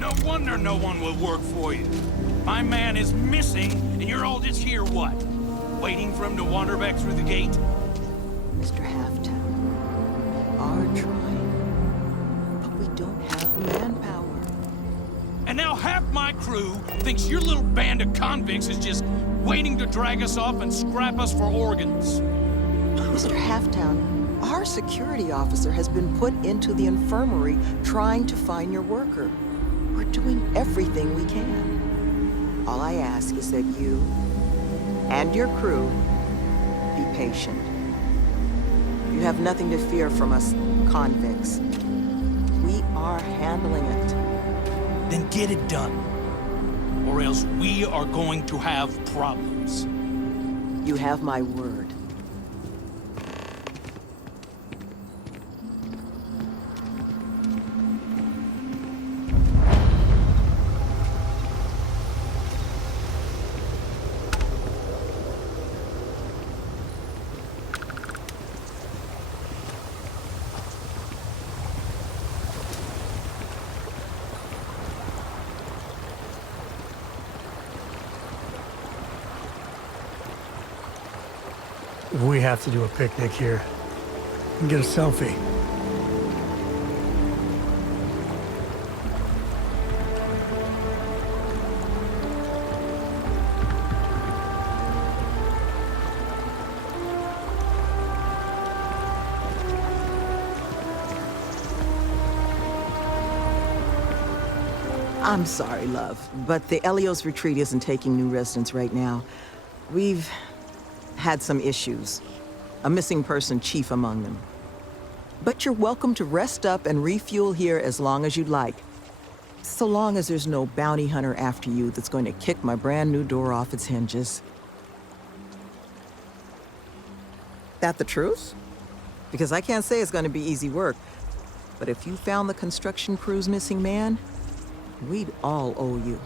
No wonder no one will work for you. My man is missing, and you're all just here, what? Waiting for him to wander back through the gate? Mr. Halftown, we are trying, but we don't have the manpower. And now half my crew thinks your little band of convicts is just waiting to drag us off and scrap us for organs. Mr. Halftown, our security officer has been put into the infirmary trying to find your worker. We're doing everything we can. All I ask is that you and your crew be patient. You have nothing to fear from us convicts. We are handling it. Then get it done. Or else we are going to have problems. You have my word. We have to do a picnic here and get a selfie. I'm sorry, love, but the Elios retreat isn't taking new residents right now. We've had some issues. A missing person chief among them. But you're welcome to rest up and refuel here as long as you'd like. So long as there's no bounty hunter after you that's going to kick my brand new door off its hinges. That the truth? Because I can't say it's going to be easy work. But if you found the construction crew's missing man, we'd all owe you.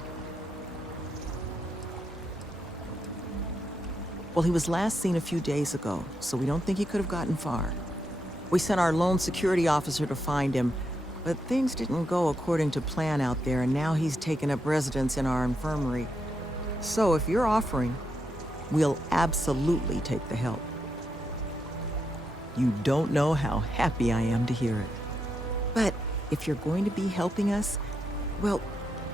Well, he was last seen a few days ago, so we don't think he could have gotten far. We sent our lone security officer to find him, but things didn't go according to plan out there, and now he's taken up residence in our infirmary. So if you're offering, we'll absolutely take the help. You don't know how happy I am to hear it. But if you're going to be helping us, well,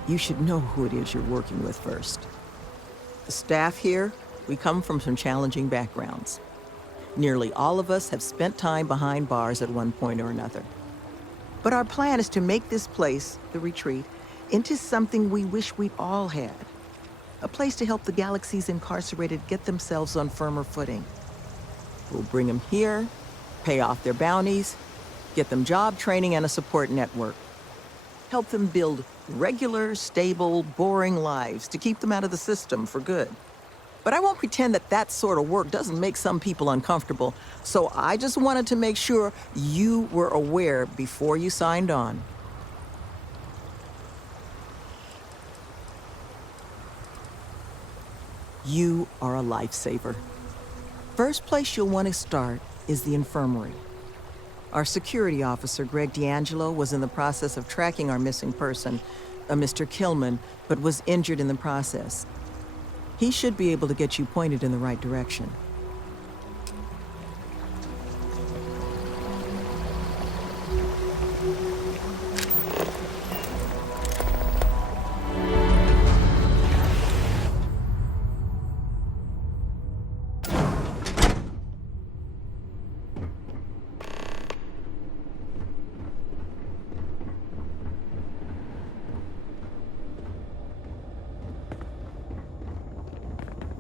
you should know who it is you're working with first. The staff here, we come from some challenging backgrounds. Nearly all of us have spent time behind bars at one point or another. But our plan is to make this place, the retreat, into something we wish we'd all had. A place to help the galaxy's incarcerated get themselves on firmer footing. We'll bring them here, pay off their bounties, get them job training and a support network. Help them build regular, stable, boring lives to keep them out of the system for good. But I won't pretend that that sort of work doesn't make some people uncomfortable, so I just wanted to make sure you were aware before you signed on. You are a lifesaver. First place you'll want to start is the infirmary. Our security officer, Greg D'Angelo, was in the process of tracking our missing person, a Mr. Killman, but was injured in the process. He should be able to get you pointed in the right direction.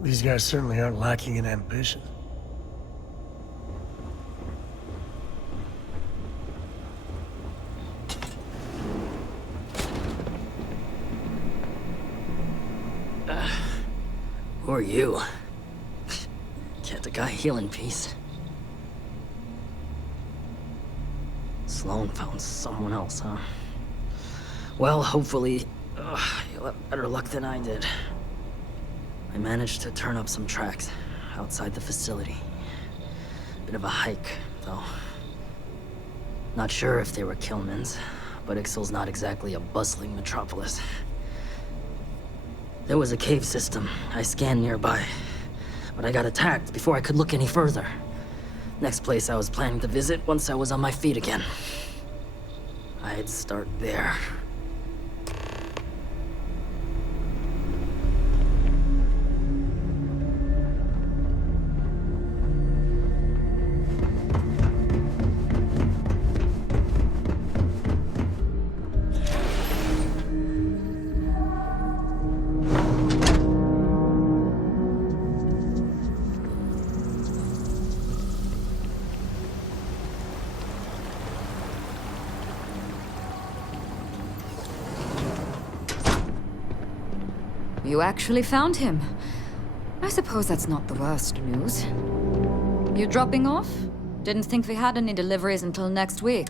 These guys certainly aren't lacking in ambition. Who are you? Can't the guy heal in peace? Sloan found someone else, huh? Well, hopefully, you'll have better luck than I did. I managed to turn up some tracks outside the facility. Bit of a hike, though. Not sure if they were Killman's, but Ixal's not exactly a bustling metropolis. There was a cave system I scanned nearby, but I got attacked before I could look any further. Next place I was planning to visit once I was on my feet again. I'd start there. You actually found him. I suppose that's not the worst news. You dropping off? Didn't think we had any deliveries until next week.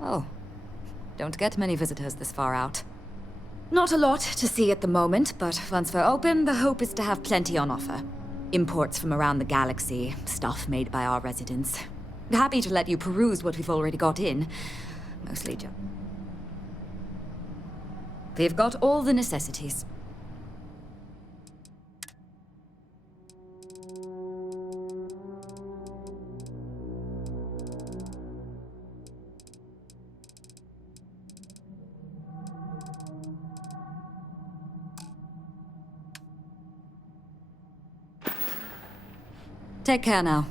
Oh. Don't get many visitors this far out. Not a lot to see at the moment, but once we're open, the hope is to have plenty on offer. Imports from around the galaxy, stuff made by our residents. Happy to let you peruse what we've already got in. Mostly just... We've got all the necessities. Take care now.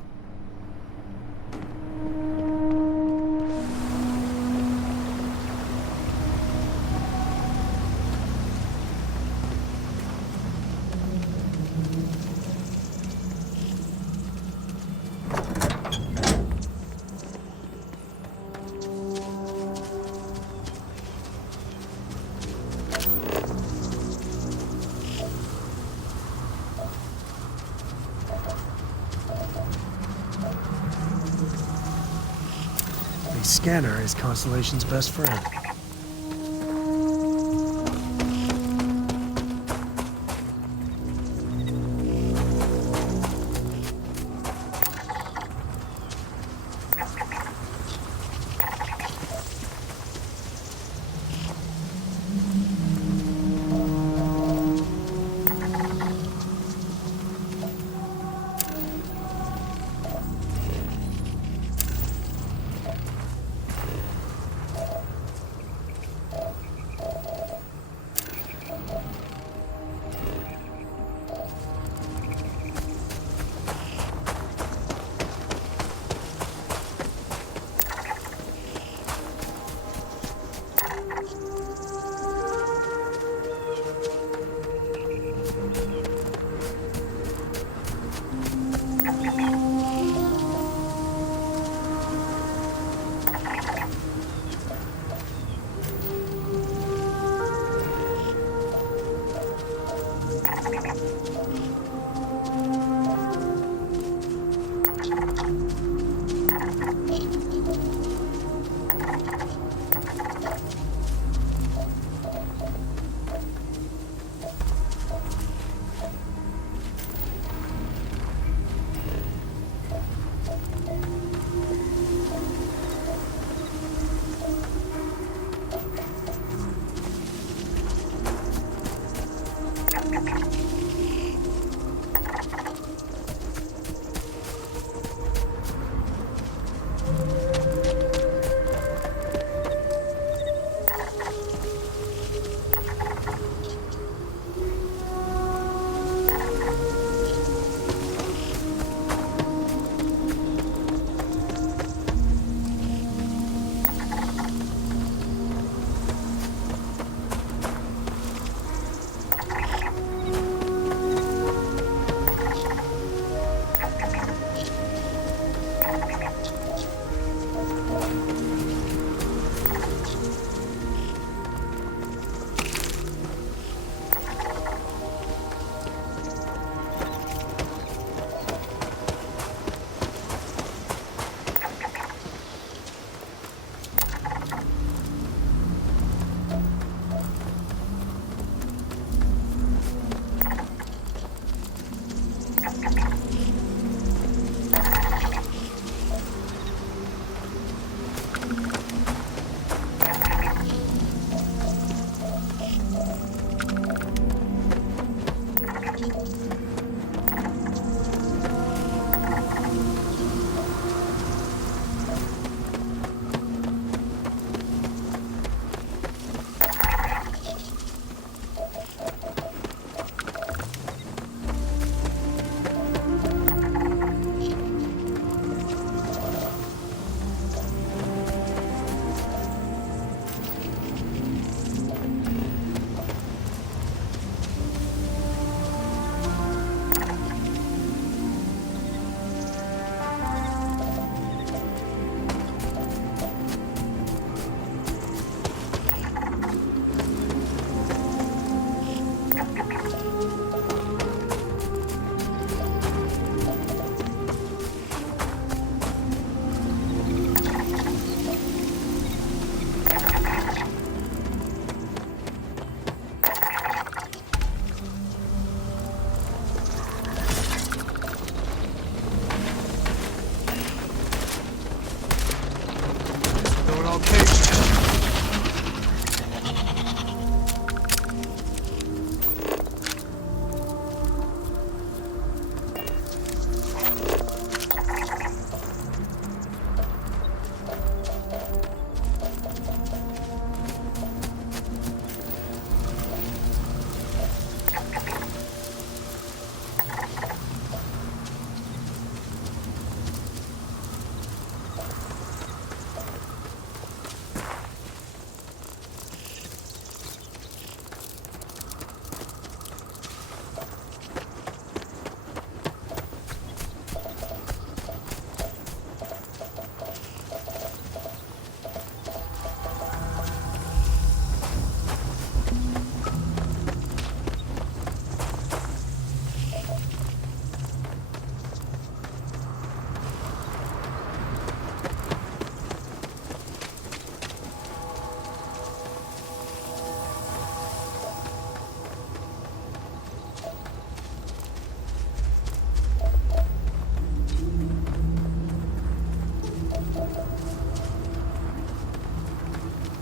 The scanner is Constellation's best friend.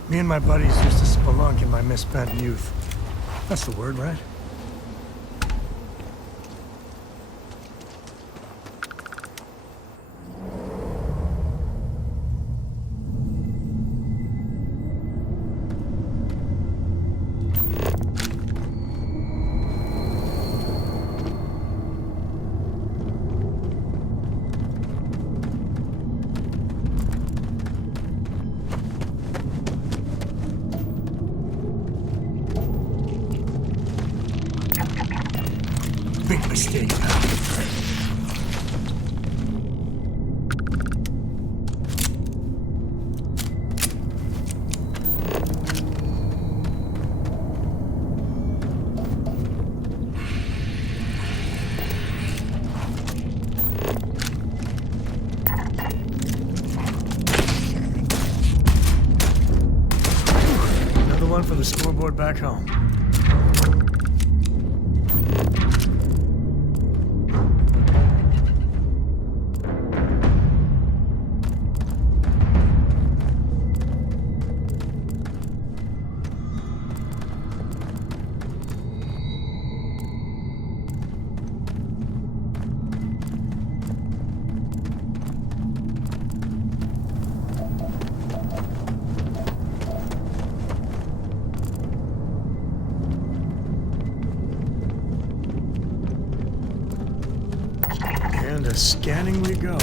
Me and my buddies used to spelunk in my misspent youth. That's the word, right? Big mistake, pal. Another one for the scoreboard back home. And scanning we go.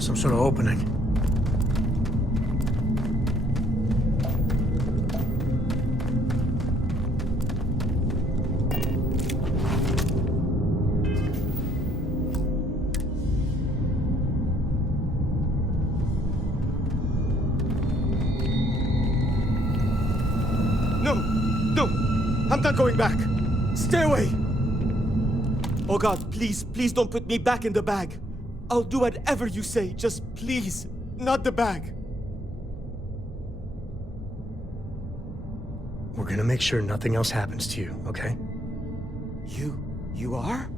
Some sort of opening. No! No! I'm not going back! Stay away! Oh God, please, please don't put me back in the bag. I'll do whatever you say, just please, not the bag. We're gonna make sure nothing else happens to you, okay? You are?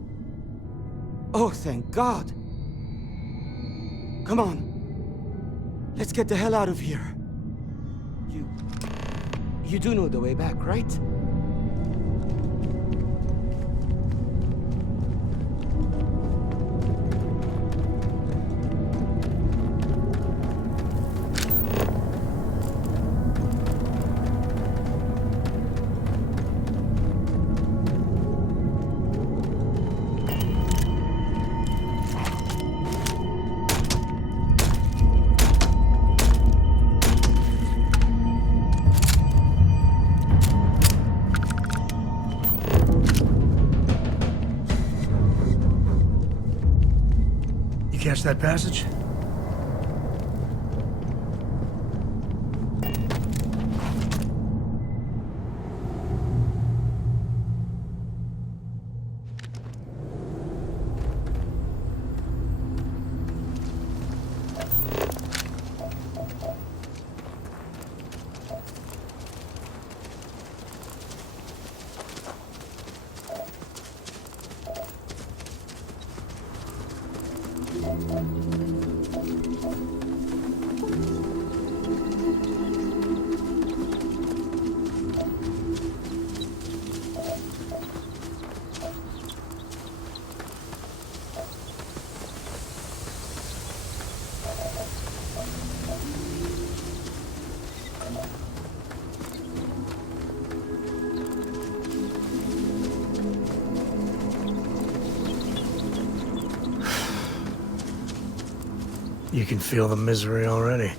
Oh, thank God. Come on. Let's get the hell out of here. You do know the way back, right? Catch that passage? You can feel the misery already.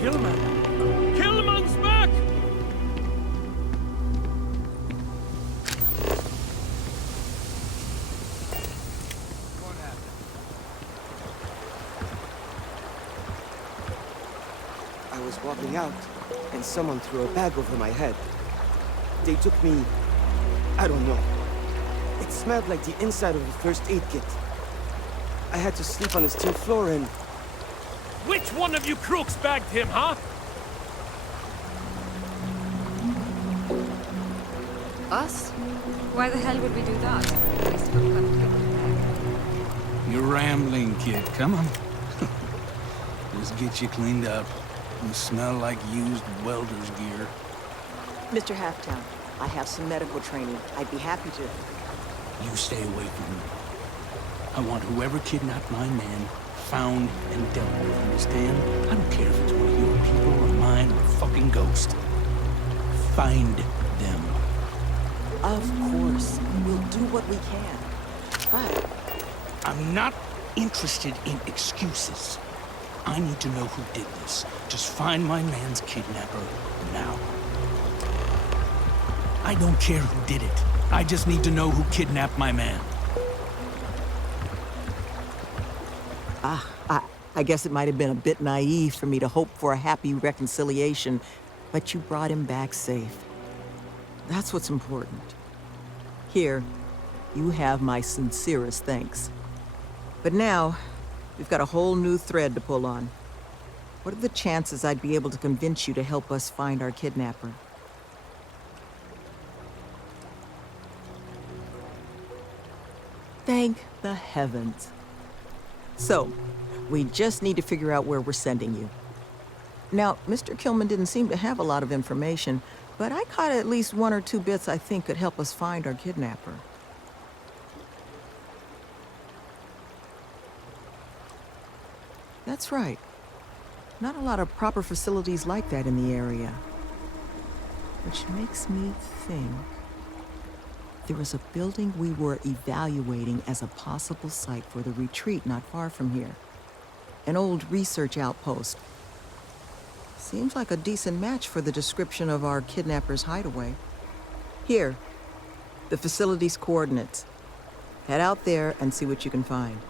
Killman! Killman's back! What happened? I was walking out, and someone threw a bag over my head. They took me... I don't know. It smelled like the inside of a first aid kit. I had to sleep on the steel floor and... Which one of you crooks bagged him, huh? Us? Why the hell would we do that? At least we've got to You're rambling, kid. Come on. Let's get you cleaned up. You smell like used welder's gear. Mr. Halftown, I have some medical training. I'd be happy to. You stay away from me. I want whoever kidnapped my man found and dealt with, understand? I don't care if it's one of your people or mine or a fucking ghost. Find them. Of course. We'll do what we can. But I'm not interested in excuses. I need to know who did this. Just find my man's kidnapper now. I don't care who did it. I just need to know who kidnapped my man. I guess it might have been a bit naive for me to hope for a happy reconciliation, but you brought him back safe. That's what's important. Here, you have my sincerest thanks. But now, we've got a whole new thread to pull on. What are the chances I'd be able to convince you to help us find our kidnapper? Thank the heavens. So, we just need to figure out where we're sending you. Now, Mr. Kilman didn't seem to have a lot of information, but I caught at least 1 or 2 bits I think could help us find our kidnapper. That's right. Not a lot of proper facilities like that in the area. Which makes me think there was a building we were evaluating as a possible site for the retreat not far from here. An old research outpost. Seems like a decent match for the description of our kidnapper's hideaway. Here, the facility's coordinates. Head out there and see what you can find.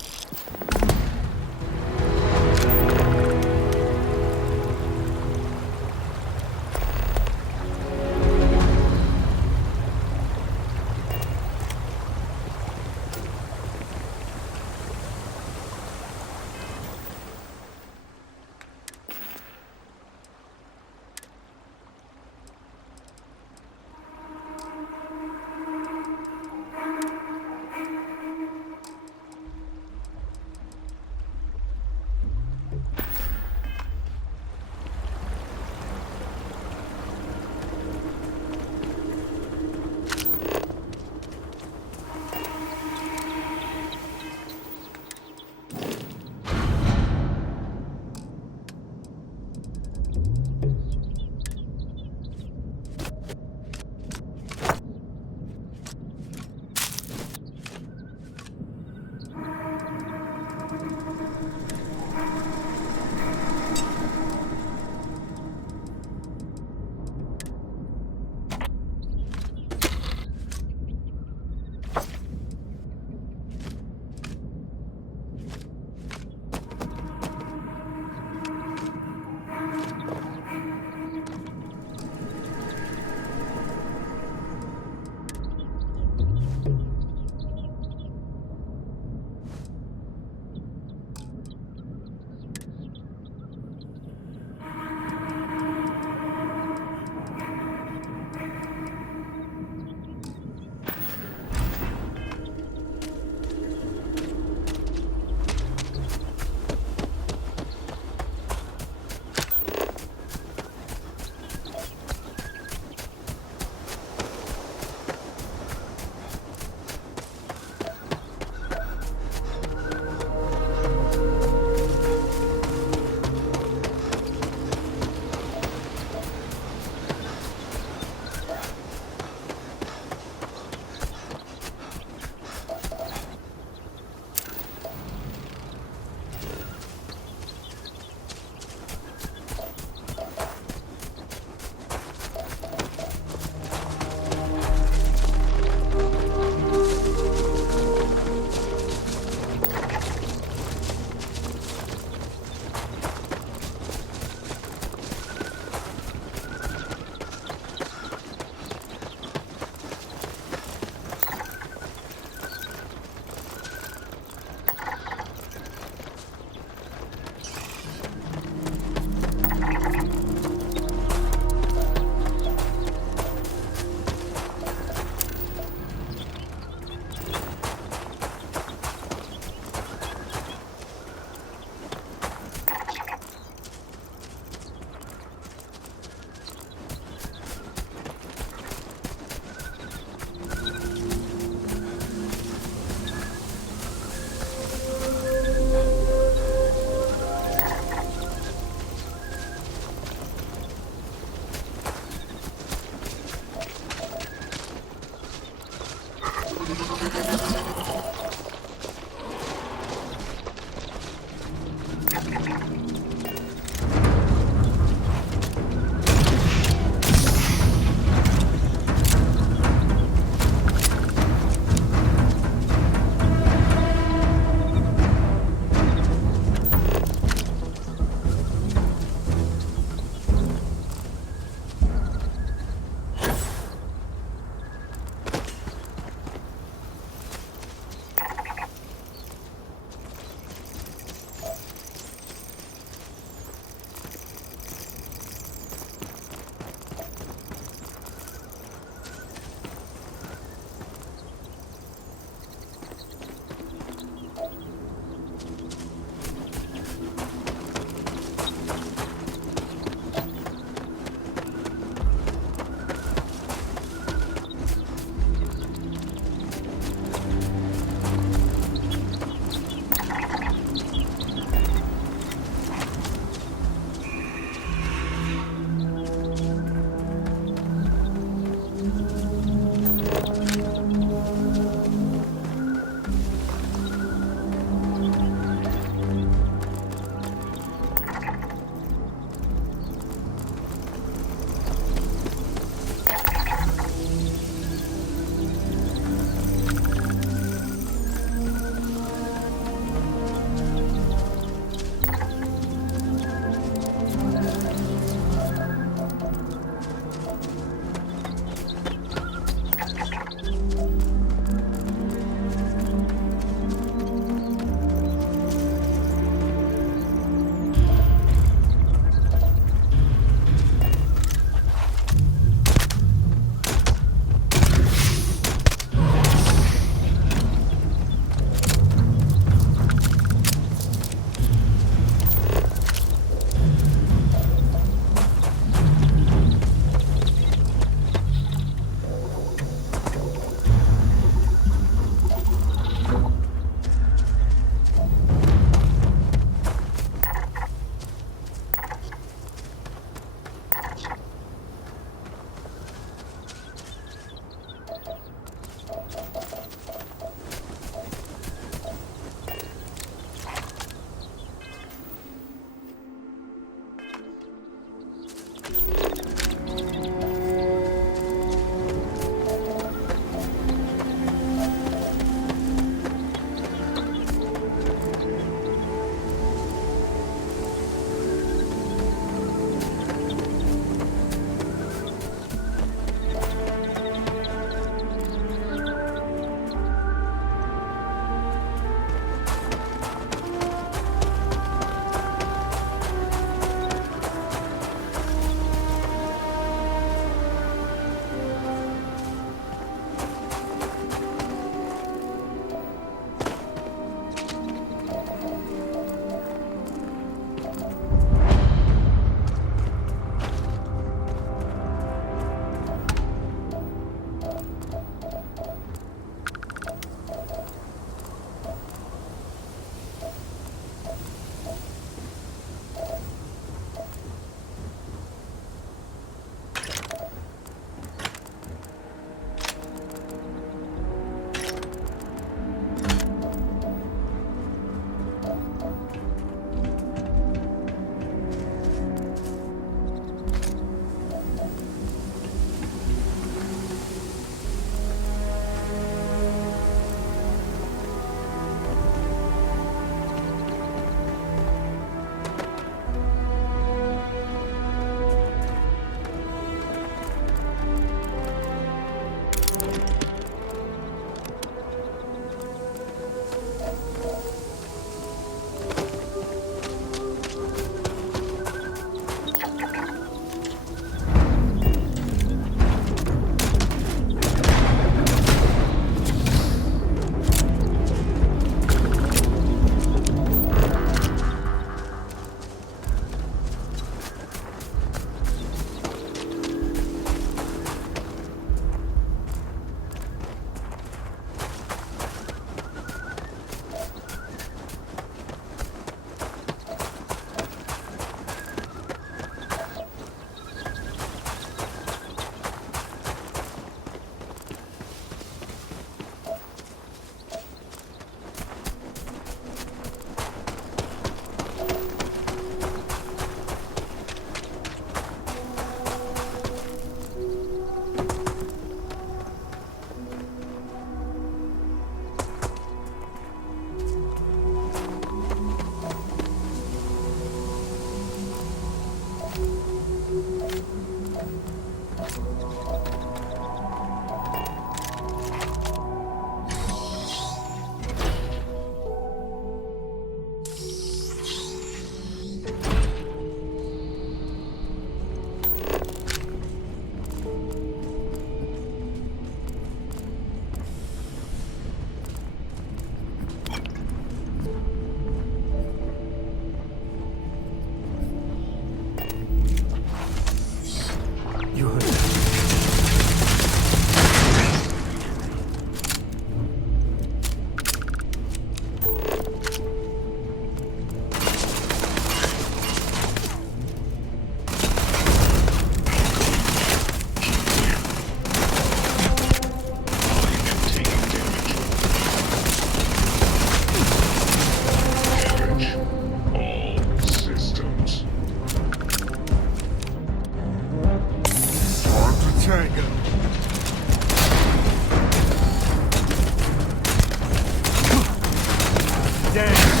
dance.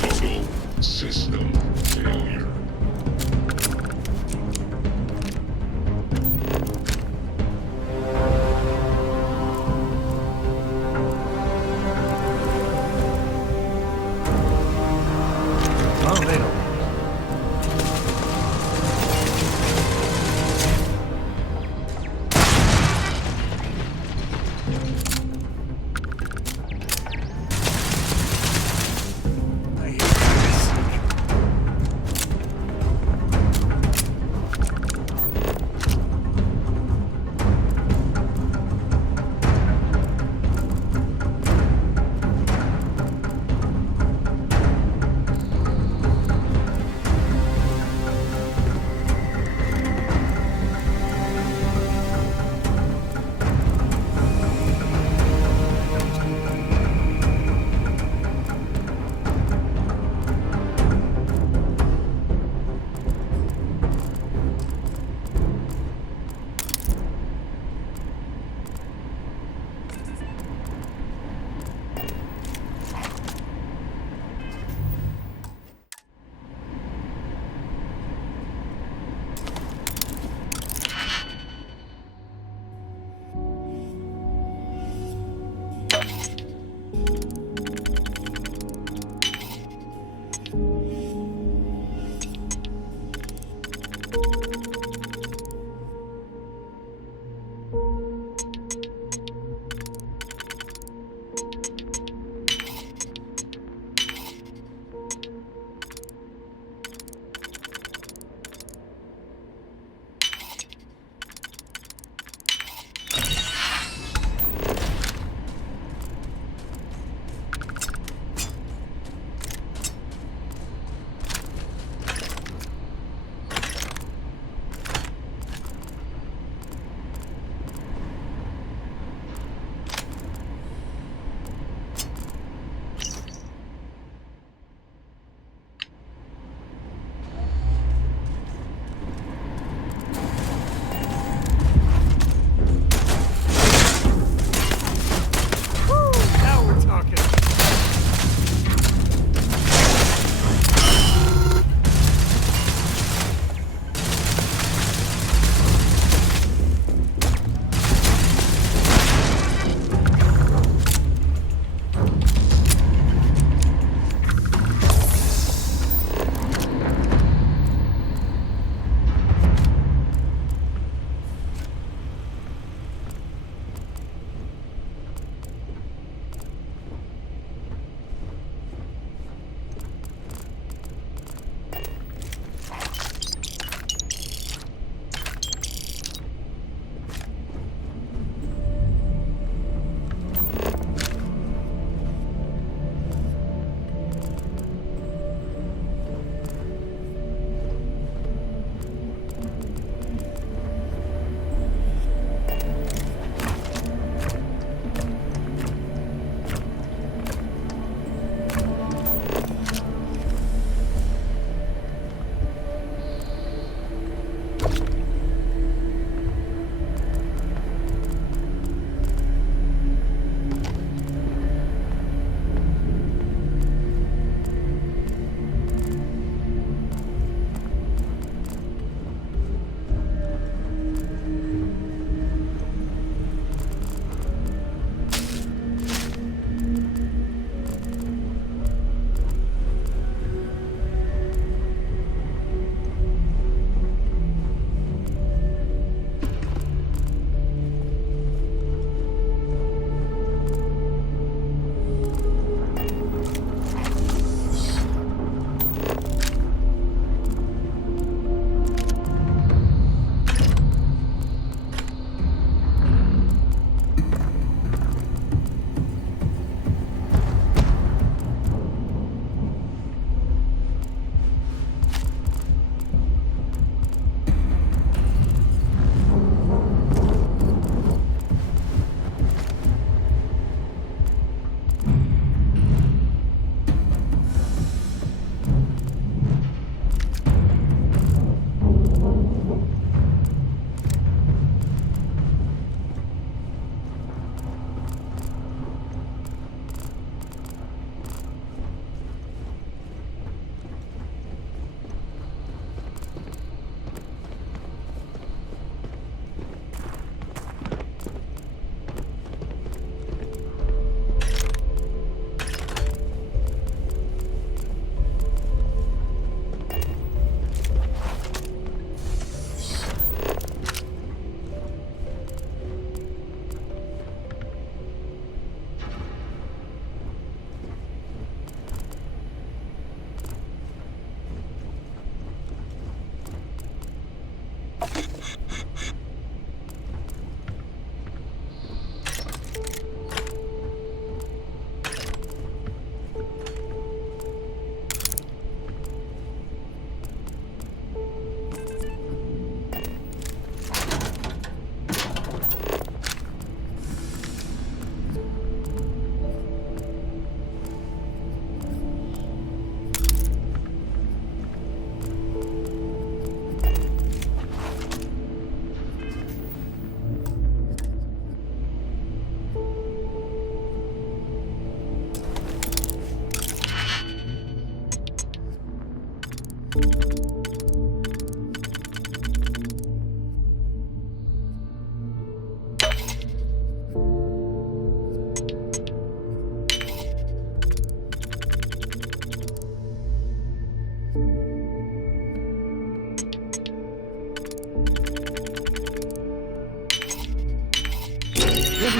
Total system failure. Every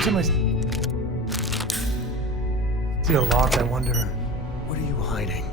time I see a lock, I wonder, what are you hiding?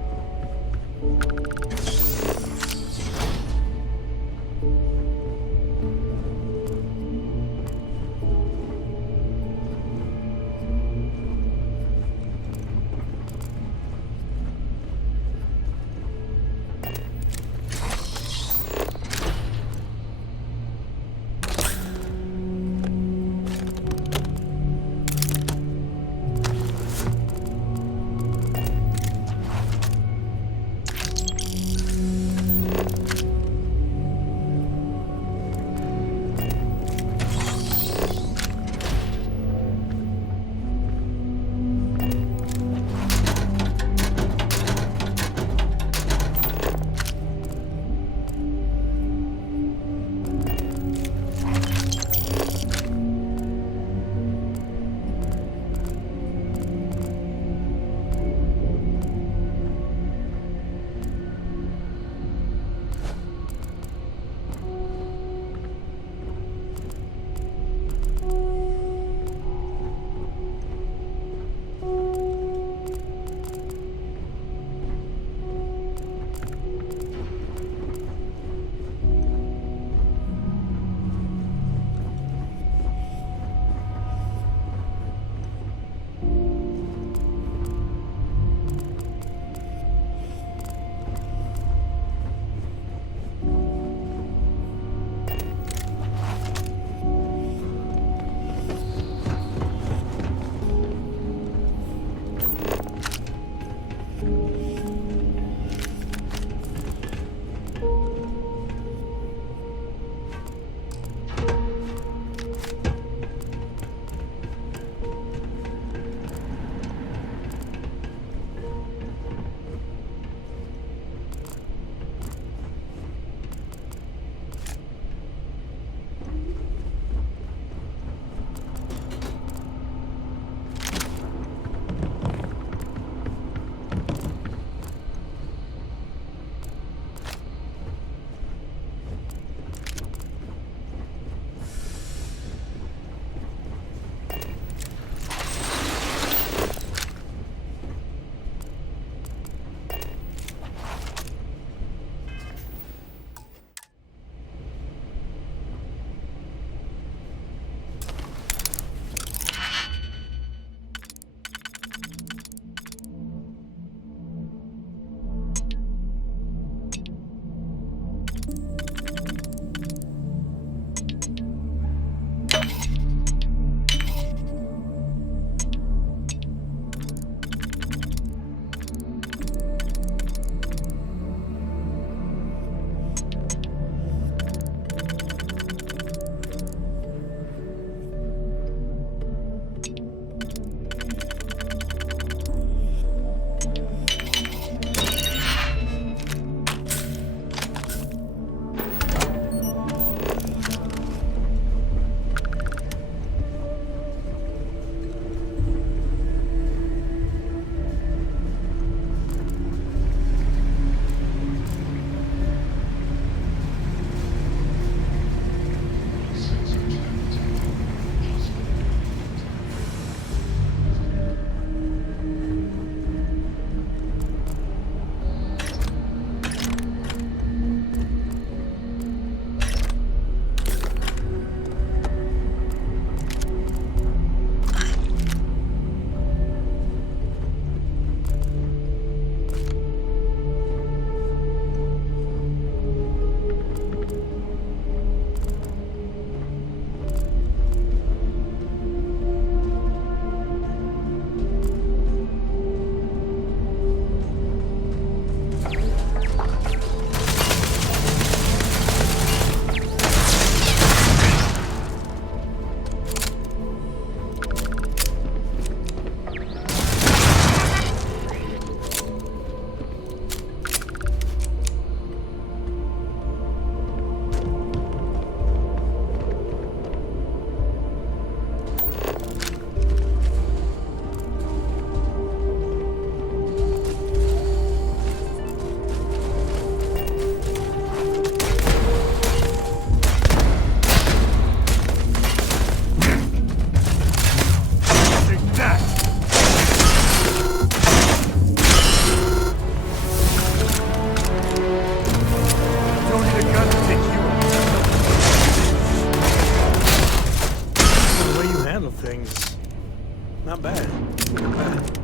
Not bad. Not bad.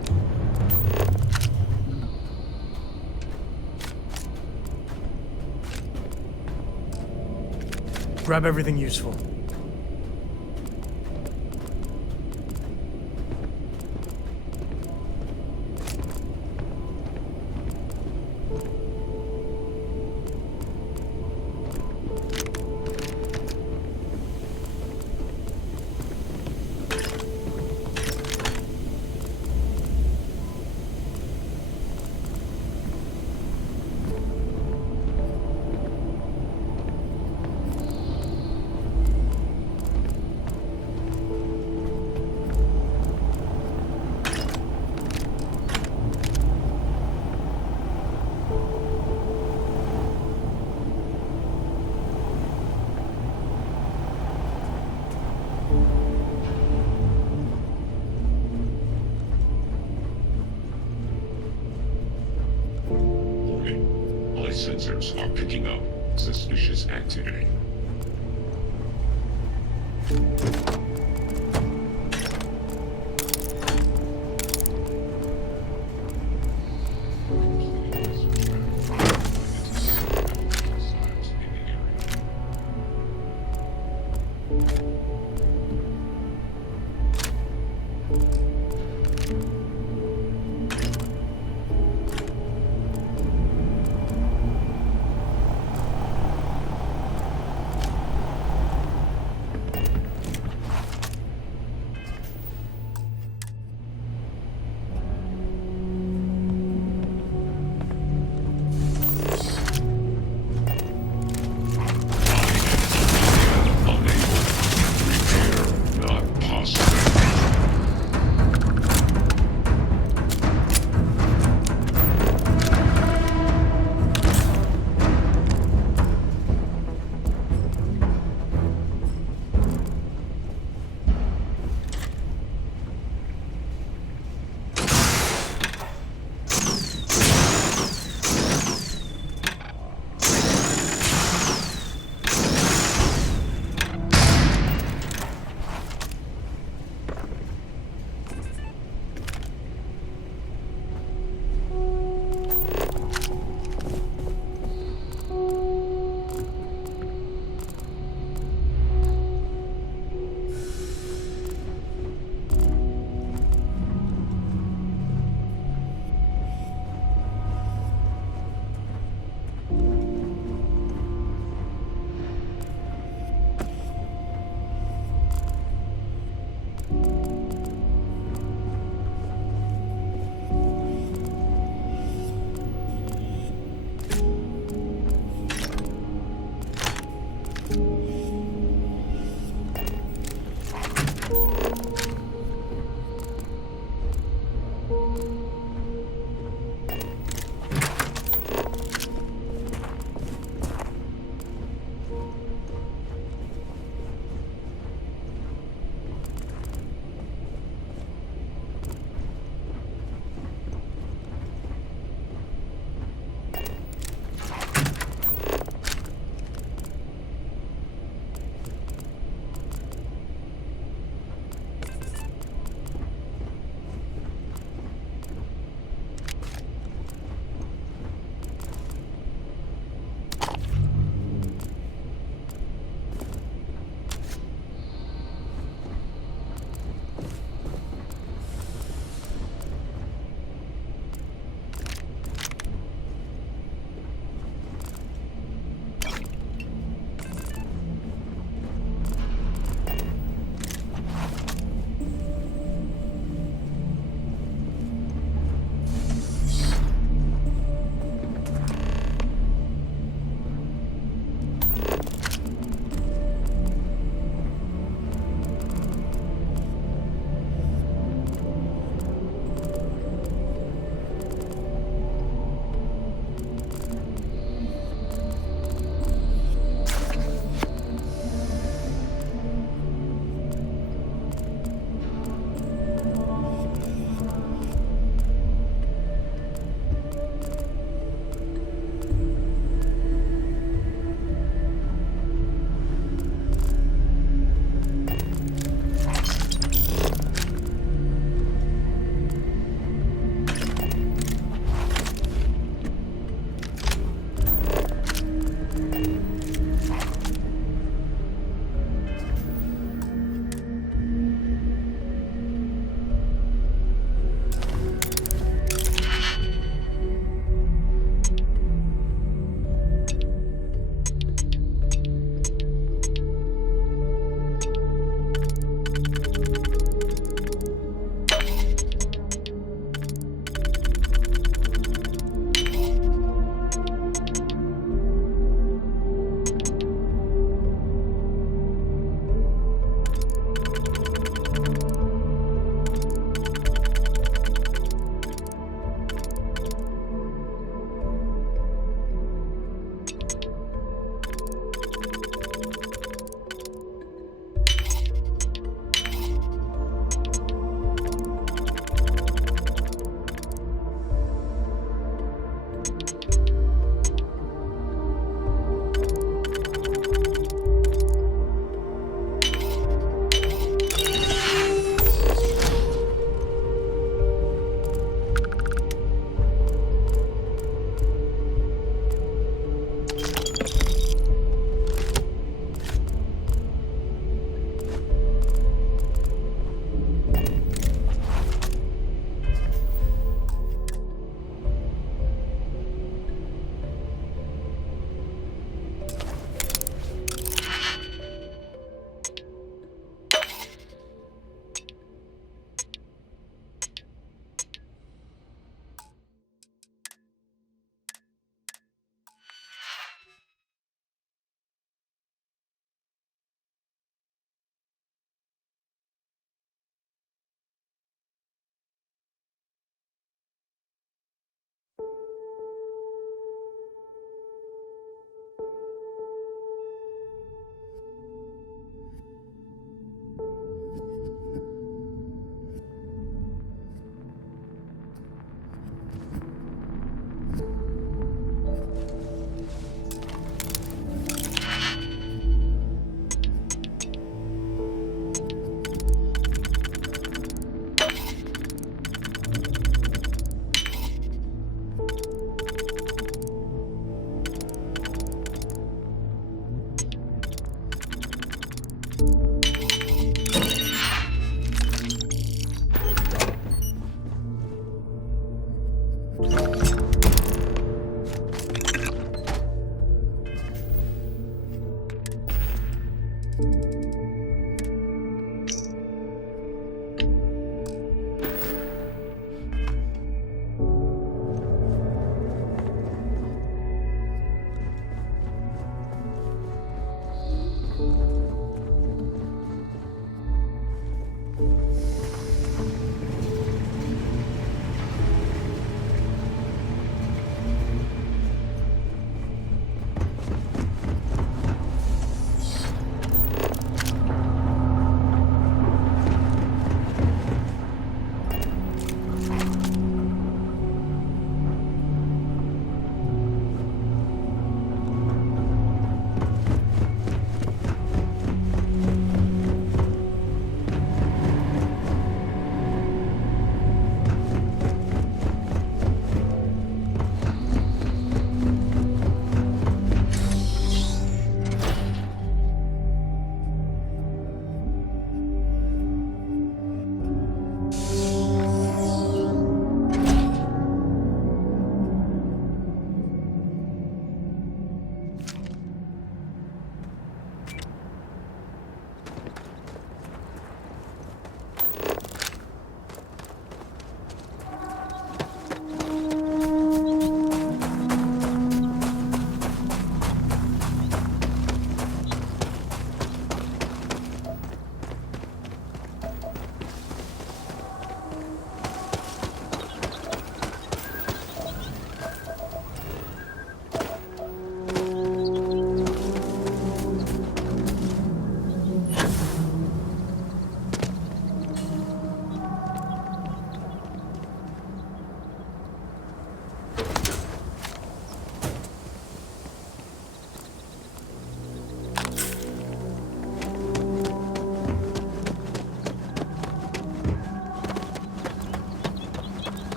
Grab everything useful. Warning. All sensors are picking up suspicious activity.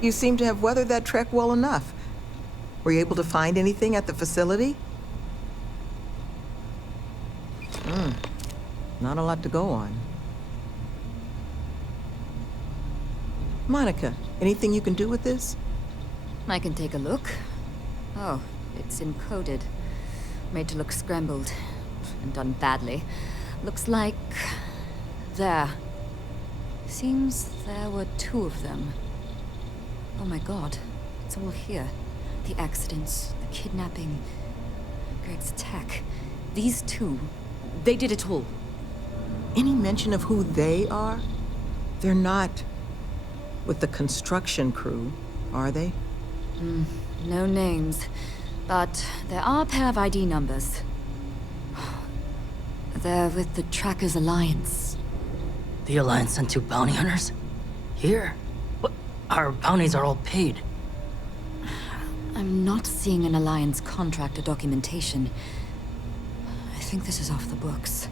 You seem to have weathered that trek well enough. Were you able to find anything at the facility? Not a lot to go on. Monica, anything you can do with this? I can take a look. Oh, it's encoded. Made to look scrambled. And done badly. Looks like... there. Seems there were 2 of them. Oh my god. It's all here. The accidents, the kidnapping, Greg's attack. These 2, they did it all. Any mention of who they are? They're not with the construction crew, are they? No names. But there are a pair of ID numbers. They're with the Trackers Alliance. The Alliance sent 2 bounty hunters? Here? What? Our bounties are all paid. I'm not seeing an Alliance contract or documentation. I think this is off the books.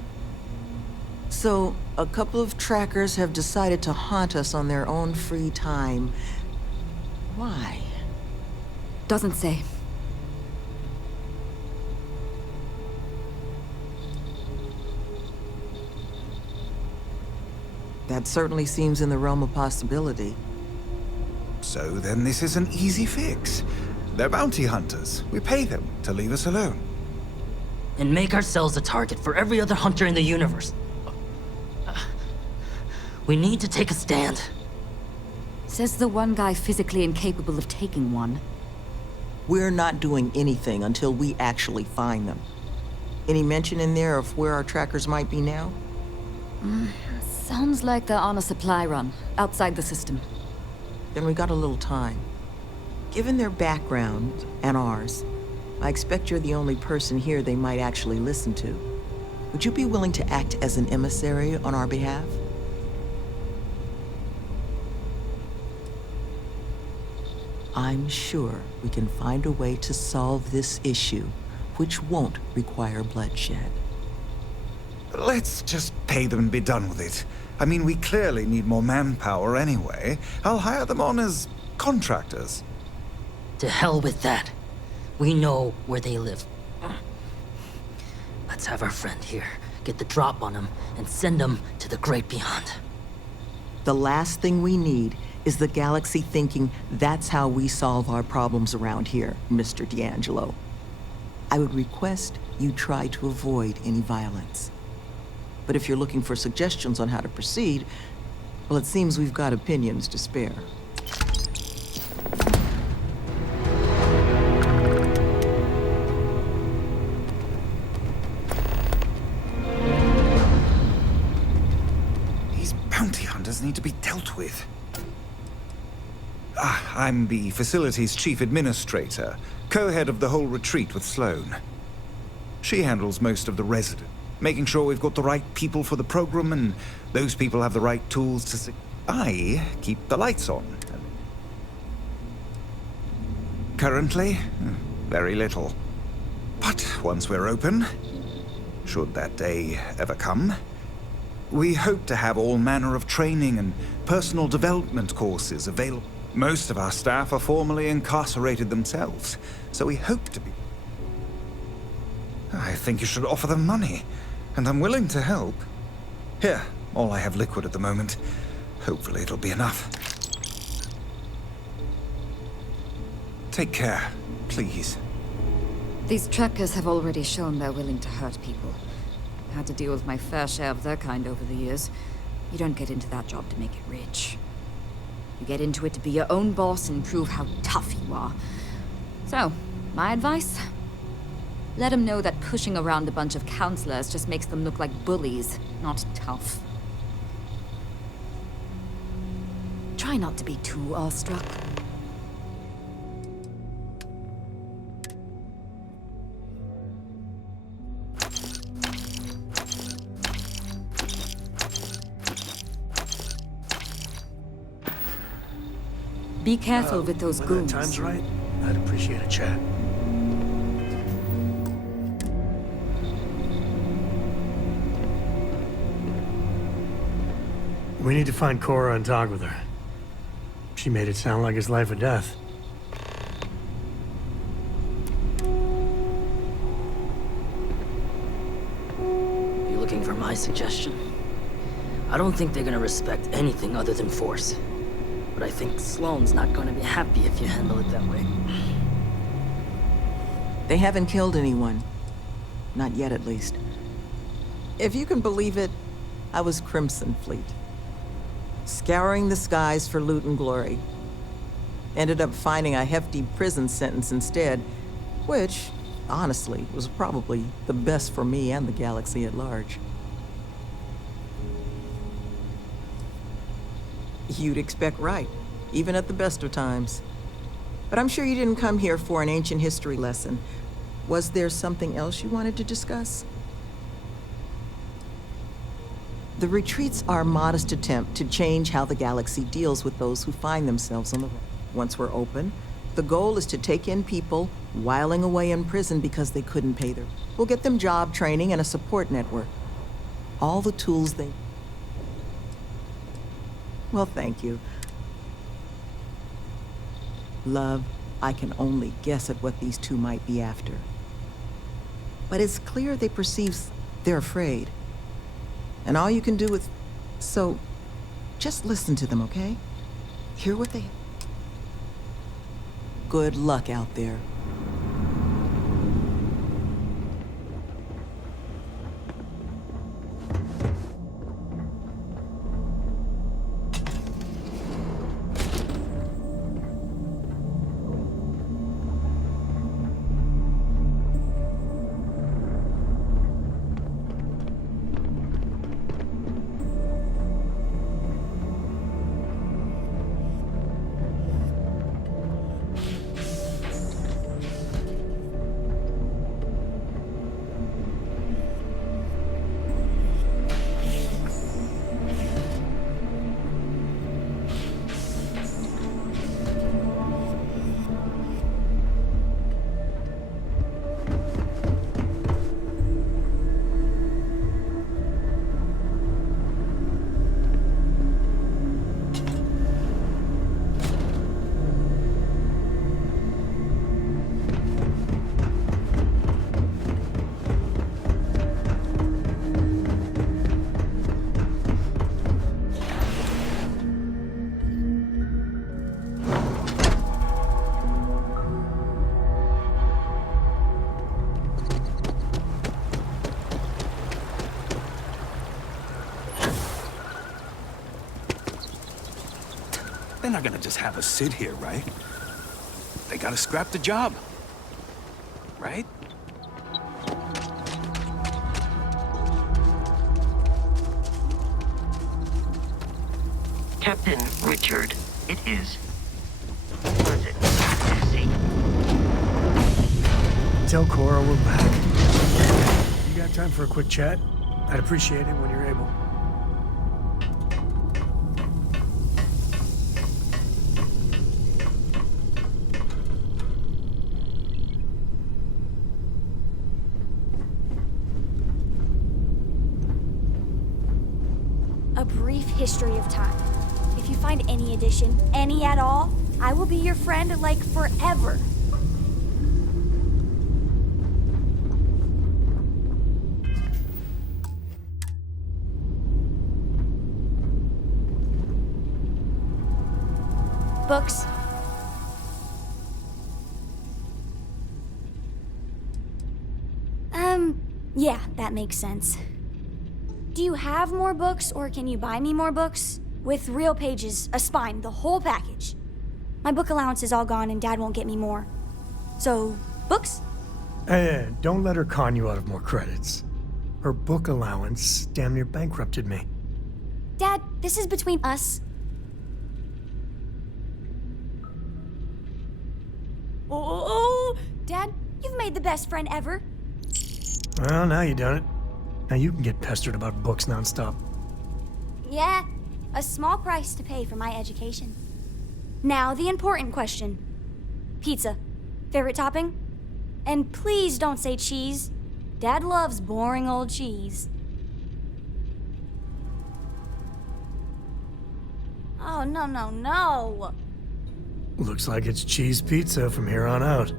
So, a couple of trackers have decided to haunt us on their own free time. Why? Doesn't say. That certainly seems in the realm of possibility. So then this is an easy fix. They're bounty hunters. We pay them to leave us alone. And make ourselves a target for every other hunter in the universe. We need to take a stand. Says the one guy physically incapable of taking one. We're not doing anything until we actually find them. Any mention in there of where our trackers might be now? Sounds like they're on a supply run, outside the system. Then we got a little time. Given their background, and ours, I expect you're the only person here they might actually listen to. Would you be willing to act as an emissary on our behalf? I'm sure we can find a way to solve this issue, which won't require bloodshed. Let's just pay them and be done with it. I mean, we clearly need more manpower anyway. I'll hire them on as contractors. To hell with that. We know where they live. Let's have our friend here get the drop on them and send them to the great beyond. The last thing we need is the galaxy thinking that's how we solve our problems around here, Mr. D'Angelo. I would request you try to avoid any violence. But if you're looking for suggestions on how to proceed, well, it seems we've got opinions to spare. These bounty hunters need to be dealt with. I'm the facility's chief administrator, co-head of the whole retreat with Sloane. She handles most of the residents, making sure we've got the right people for the program and those people have the right tools to I keep the lights on. Currently, very little. But once we're open, should that day ever come, we hope to have all manner of training and personal development courses available. Most of our staff are formerly incarcerated themselves, so we hope to be... I think you should offer them money, and I'm willing to help. Here, all I have liquid at the moment. Hopefully it'll be enough. Take care, please. These trackers have already shown they're willing to hurt people. Had to deal with my fair share of their kind over the years. You don't get into that job to make it rich. You get into it to be your own boss and prove how tough you are. So, my advice? Let them know that pushing around a bunch of counselors just makes them look like bullies, not tough. Try not to be too awestruck. Be careful with those When goons. that time's right, I'd appreciate a chat. We need to find Cora and talk with her. She made it sound like it's life or death. You looking for my suggestion? I don't think they're gonna respect anything other than force. But I think Sloane's not gonna be happy if you handle it that way. They haven't killed anyone. Not yet, at least. If you can believe it, I was Crimson Fleet. Scouring the skies for loot and glory. Ended up finding a hefty prison sentence instead, which, honestly, was probably the best for me and the galaxy at large. You'd expect right, even at the best of times. But I'm sure you didn't come here for an ancient history lesson. Was there something else you wanted to discuss? The retreats are a modest attempt to change how the galaxy deals with those who find themselves on the road. Once we're open, the goal is to take in people whiling away in prison because they couldn't pay their... We'll get them job training and a support network. All the tools they... Well, thank you. Love, I can only guess at what these two might be after. But it's clear they perceive they're afraid. And all you can do is... So, just listen to them, okay? Hear what they... Good luck out there. They're not gonna just have us sit here, right? They gotta scrap the job. Right? Captain Richard, it is. Pleasant to see. Tell Cora we're back. You got time for a quick chat? I'd appreciate it when you're able. A brief history of time. If you find any edition, any at all, I will be your friend like forever. Books. Yeah, that makes sense. Do you have more books, or can you buy me more books? With real pages, a spine, the whole package. My book allowance is all gone and Dad won't get me more. So, books? Hey, don't let her con you out of more credits. Her book allowance damn near bankrupted me. Dad, this is between us. Oh, Dad, you've made the best friend ever. Well, now you done it. Now you can get pestered about books nonstop. Yeah, a small price to pay for my education. Now, the important question. Pizza. Favorite topping? And please don't say cheese. Dad loves boring old cheese. Oh, no, no, no. Looks like it's cheese pizza from here on out.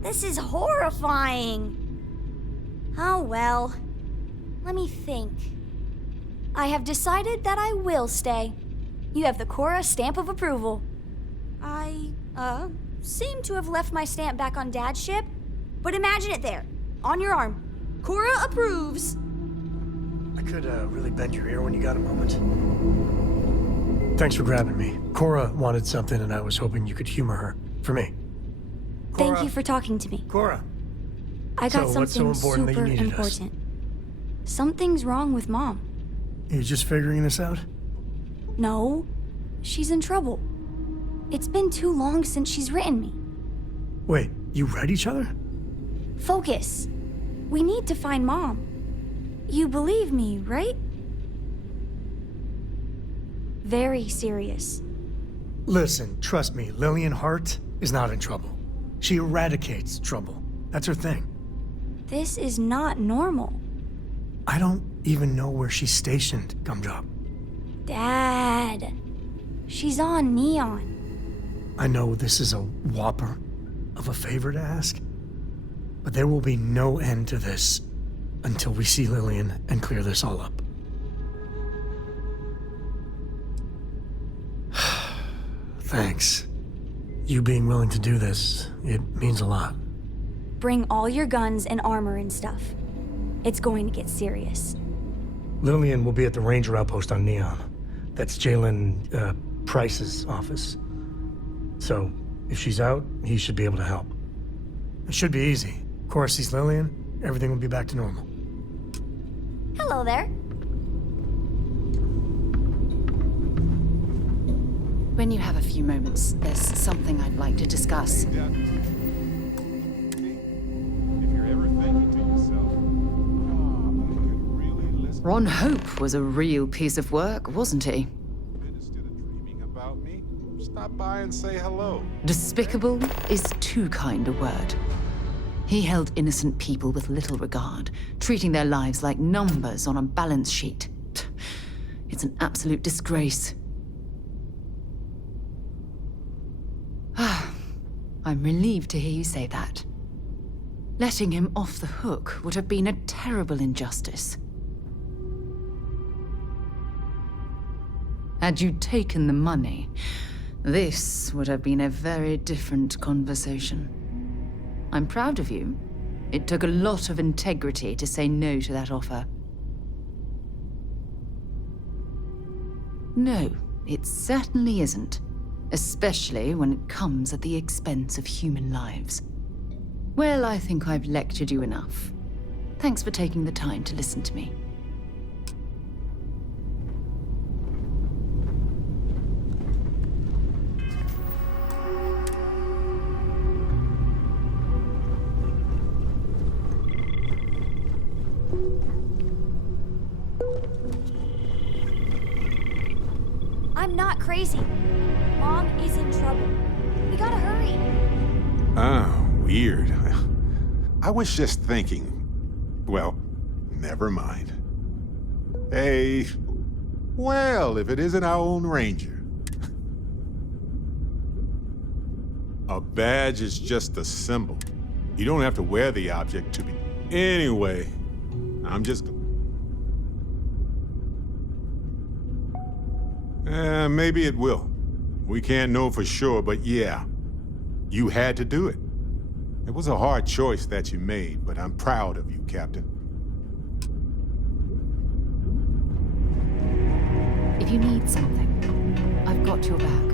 This is horrifying. Oh well. Let me think. I have decided that I will stay. You have the Cora stamp of approval. I, seem to have left my stamp back on Dad's ship, but imagine it there, on your arm. Cora approves. I could really bend your ear when you got a moment. Thanks for grabbing me. Cora wanted something, and I was hoping you could humor her. For me. Cora. Thank you for talking to me. Cora. I got So what's so something important that you super needed us? important. Something's wrong with Mom. You just figuring this out? No, she's in trouble. It's been too long since she's written me. Wait, you read each other? Focus. We need to find Mom. You believe me, right? Very serious. Listen, trust me, Lillian Hart is not in trouble. She eradicates trouble. That's her thing. This is not normal. I don't even know where she's stationed, Gumdrop. Dad. She's on Neon. I know this is a whopper of a favor to ask, but there will be no end to this until we see Lillian and clear this all up. Thanks. You being willing to do this, it means a lot. Bring all your guns and armor and stuff. It's going to get serious. Lillian will be at the Ranger outpost on Neon. That's Jalen, Price's office. So, if she's out, he should be able to help. It should be easy. Of course, sees Lillian, everything will be back to normal. Hello there. When you have a few moments, there's something I'd like to discuss. If you're ever thinking to yourself, I could really listen. Ron Hope was a real piece of work, wasn't he? Instead of dreaming about me, stop by and say hello. Despicable is too kind a word. He held innocent people with little regard, treating their lives like numbers on a balance sheet. It's an absolute disgrace. I'm relieved to hear you say that. Letting him off the hook would have been a terrible injustice. Had you taken the money, this would have been a very different conversation. I'm proud of you. It took a lot of integrity to say no to that offer. No, it certainly isn't. Especially when it comes at the expense of human lives. Well, I think I've lectured you enough. Thanks for taking the time to listen to me. I'm not crazy. Mom is in trouble. We gotta hurry. Oh, weird. I was just thinking. Well, never mind. Hey, well, if it isn't our own Ranger. A badge is just a symbol. You don't have to wear the object to be. Anyway, I'm just. Maybe it will. We can't know for sure, but yeah, you had to do it. It was a hard choice that you made, but I'm proud of you, Captain. If you need something, I've got your back.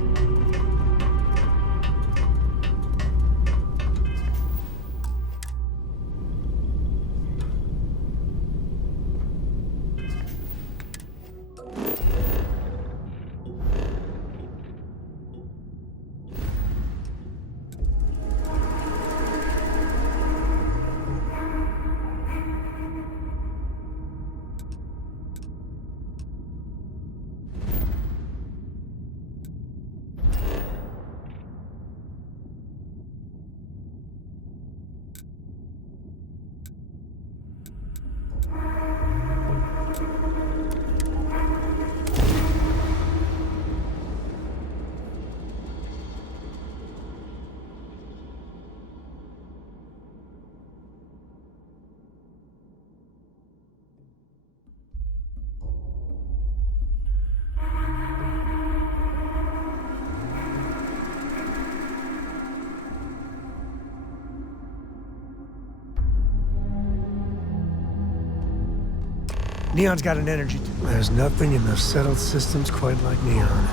Neon's got an energy. There's nothing in the settled systems quite like Neon.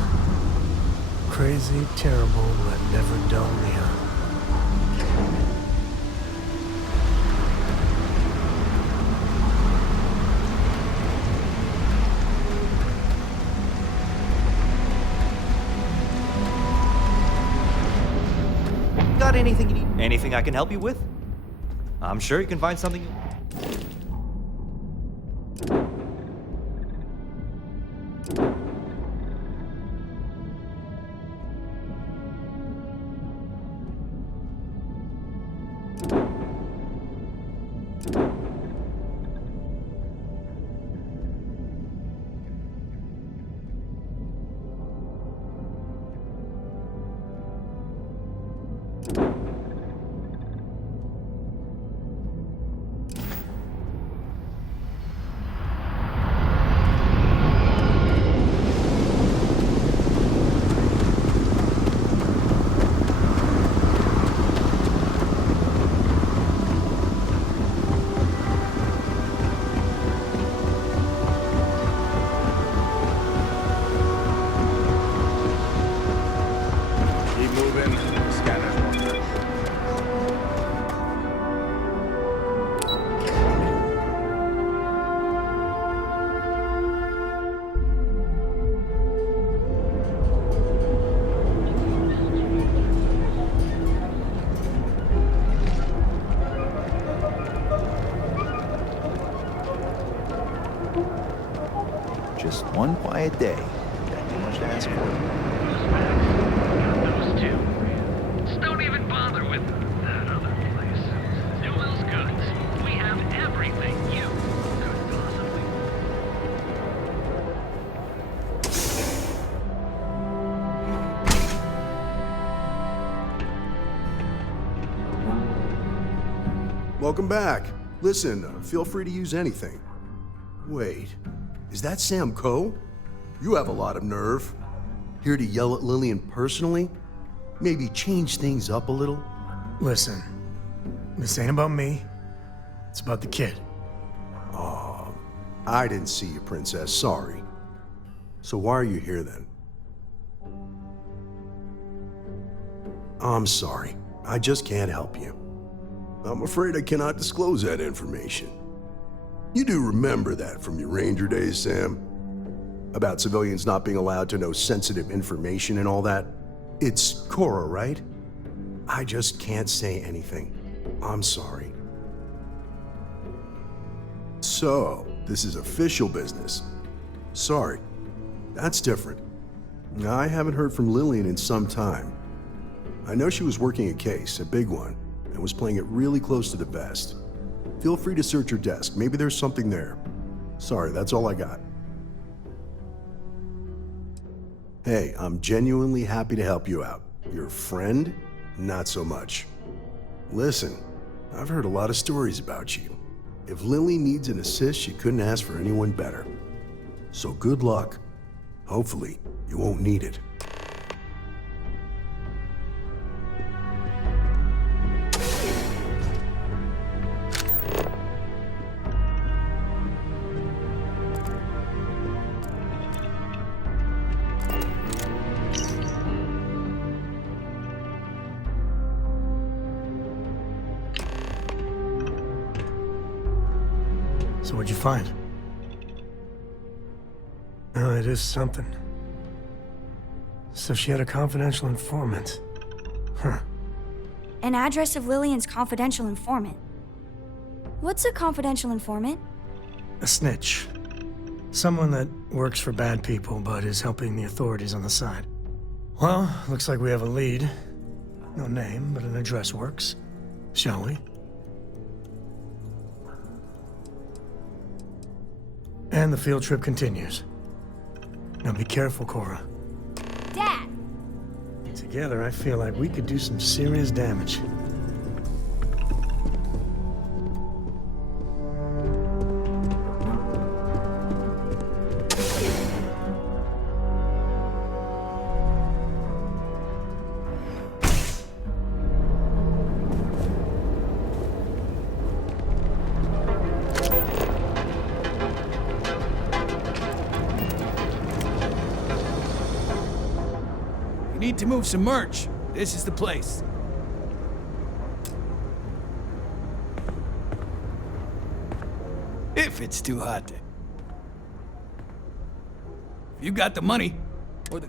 Crazy, terrible, but never dull Neon. Got anything you need? Anything I can help you with? I'm sure you can find something. Just one quiet day. That too much to ask for. Those two. Just don't even bother with that other place. Newell's Goods. We have everything you could possibly. Welcome back. Listen, feel free to use anything. Wait, is that Sam Coe? You have a lot of nerve. Here to yell at Lillian personally? Maybe change things up a little? Listen, this ain't about me. It's about the kid. Oh, I didn't see you, Princess. Sorry. So why are you here then? I'm sorry. I just can't help you. I'm afraid I cannot disclose that information. You do remember that from your Ranger days, Sam? About civilians not being allowed to know sensitive information and all that? It's Cora, right? I just can't say anything. I'm sorry. So, this is official business. Sorry. That's different. I haven't heard from Lillian in some time. I know she was working a case, a big one, and was playing it really close to the vest. Feel free to search her desk. Maybe there's something there. Sorry, that's all I got. Hey, I'm genuinely happy to help you out. Your friend? Not so much. Listen, I've heard a lot of stories about you. If Lily needs an assist, she couldn't ask for anyone better. So good luck. Hopefully, you won't need it. So what'd you find? Oh, it is something. So she had a confidential informant. Huh. An address of Lillian's confidential informant. What's a confidential informant? A snitch. Someone that works for bad people, but is helping the authorities on the side. Well, looks like we have a lead. No name, but an address works. Shall we? And the field trip continues. Now be careful, Cora. Dad! Together, I feel like we could do some serious damage. Need to move some merch. This is the place. If it's too hot to... If you got the money, or the...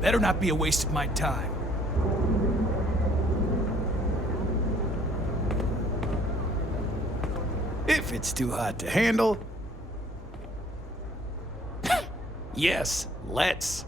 Better not be a waste of my time. If it's too hot to handle... Yes, let's.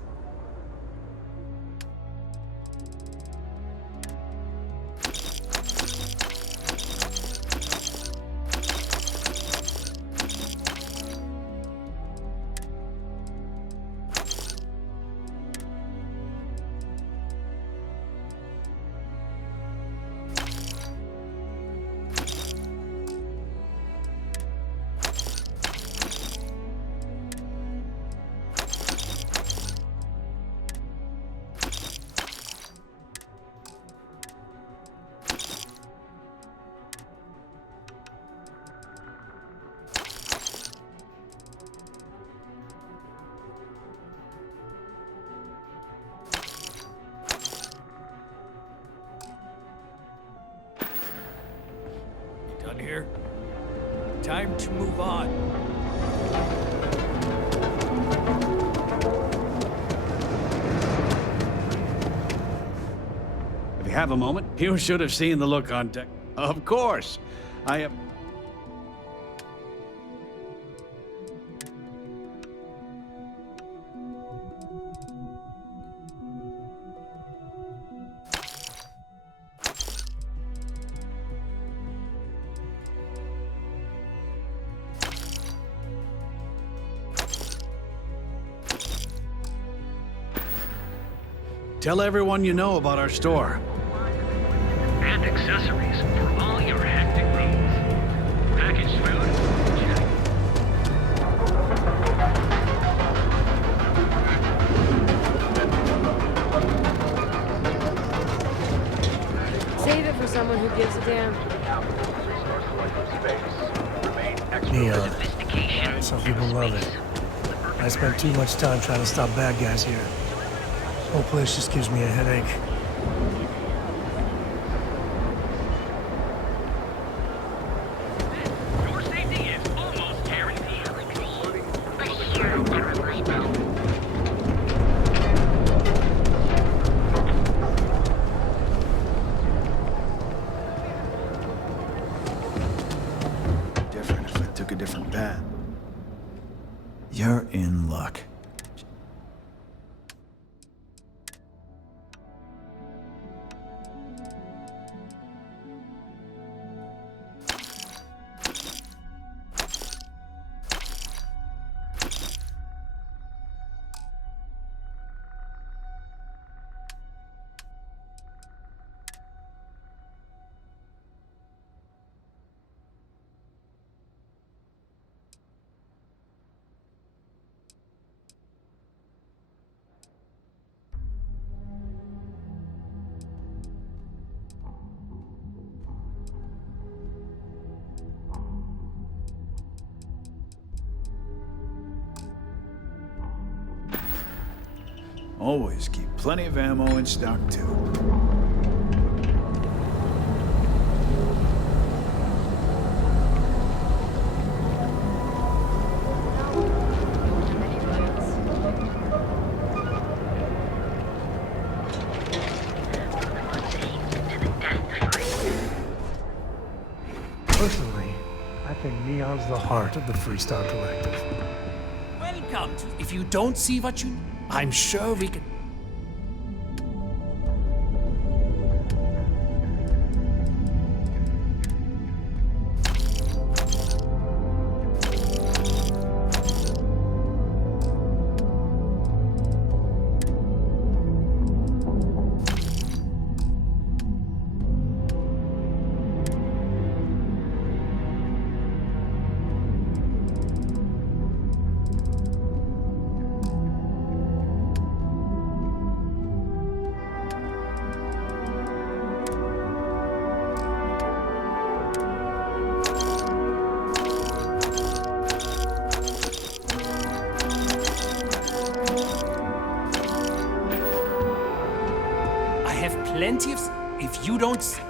Done here? Time to move on. If you have a moment, you should have seen the look on deck. Of course. I have... Tell everyone you know about our store. And accessories for all your hectic needs. Packaged food? Check. Save it for someone who gives a damn. Neon. Some people love it. I spent too much time trying to stop bad guys here. Whole place just gives me a headache. Your safety is almost guaranteed. Different if I took a different path. You're in luck. Always keep plenty of ammo in stock, too. Personally, I think Neon's the heart of the Freestar Collective. Welcome to... If you don't see what you... I'm sure we can... Plenty of... If you don't...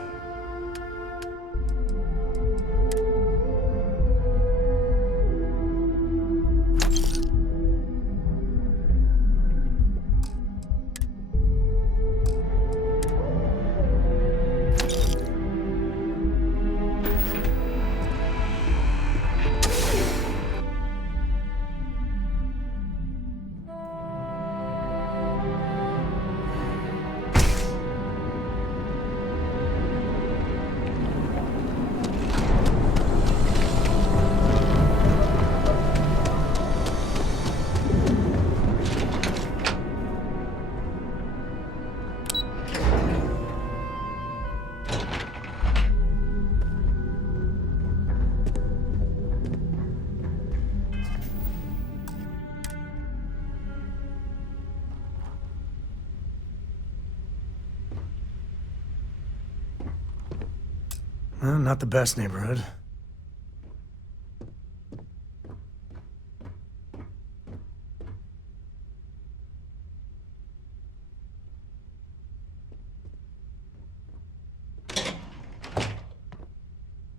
Well, not the best neighborhood.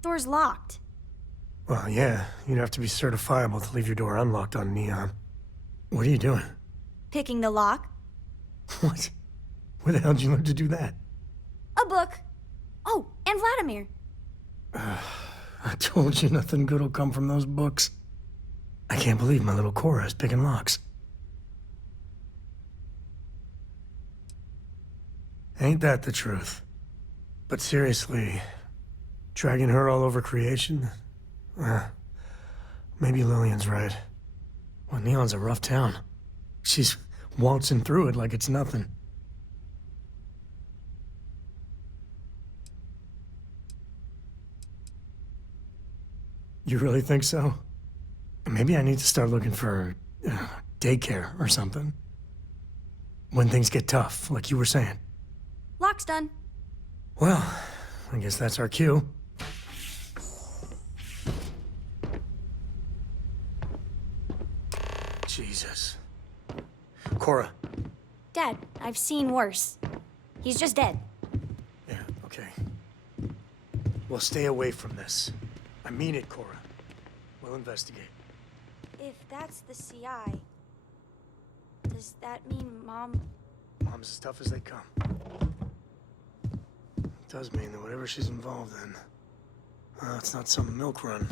Door's locked. Well, yeah, you'd have to be certifiable to leave your door unlocked on Neon. What are you doing? Picking the lock. What? Where the hell did you learn to do that? A book. Oh, and Vladimir. I told you nothing good will come from those books. I can't believe my little Cora is picking locks. Ain't that the truth? But seriously, dragging her all over creation? Maybe Lillian's right. Well, Neon's a rough town. She's waltzing through it like it's nothing. You really think so? Maybe I need to start looking for daycare or something. When things get tough, like you were saying. Lock's done. Well, I guess that's our cue. Jesus. Cora. Dad, I've seen worse. He's just dead. Yeah, okay. Well, stay away from this. I mean it, Cora. We'll investigate. If that's the CI, does that mean Mom... Mom's as tough as they come. It does mean that whatever she's involved in, it's not some milk run.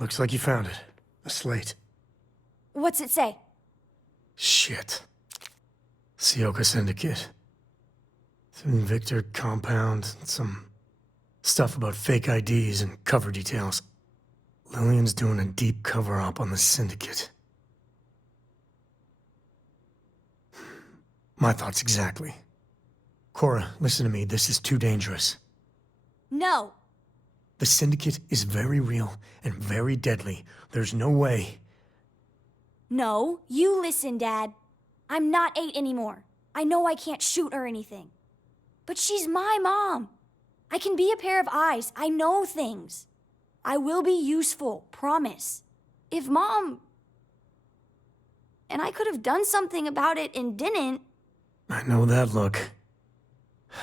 Looks like you found it. A slate. What's it say? Shit. Sioka Syndicate. Victor compound, some stuff about fake IDs and cover details. Lillian's doing a deep cover-up on the Syndicate. My thoughts exactly. Cora, listen to me. This is too dangerous. No. The Syndicate is very real and very deadly. There's no way. No, you listen, Dad. I'm not 8 anymore. I know I can't shoot or anything. But she's my mom. I can be a pair of eyes. I know things. I will be useful, promise. If Mom... And I could have done something about it and didn't. I know that look.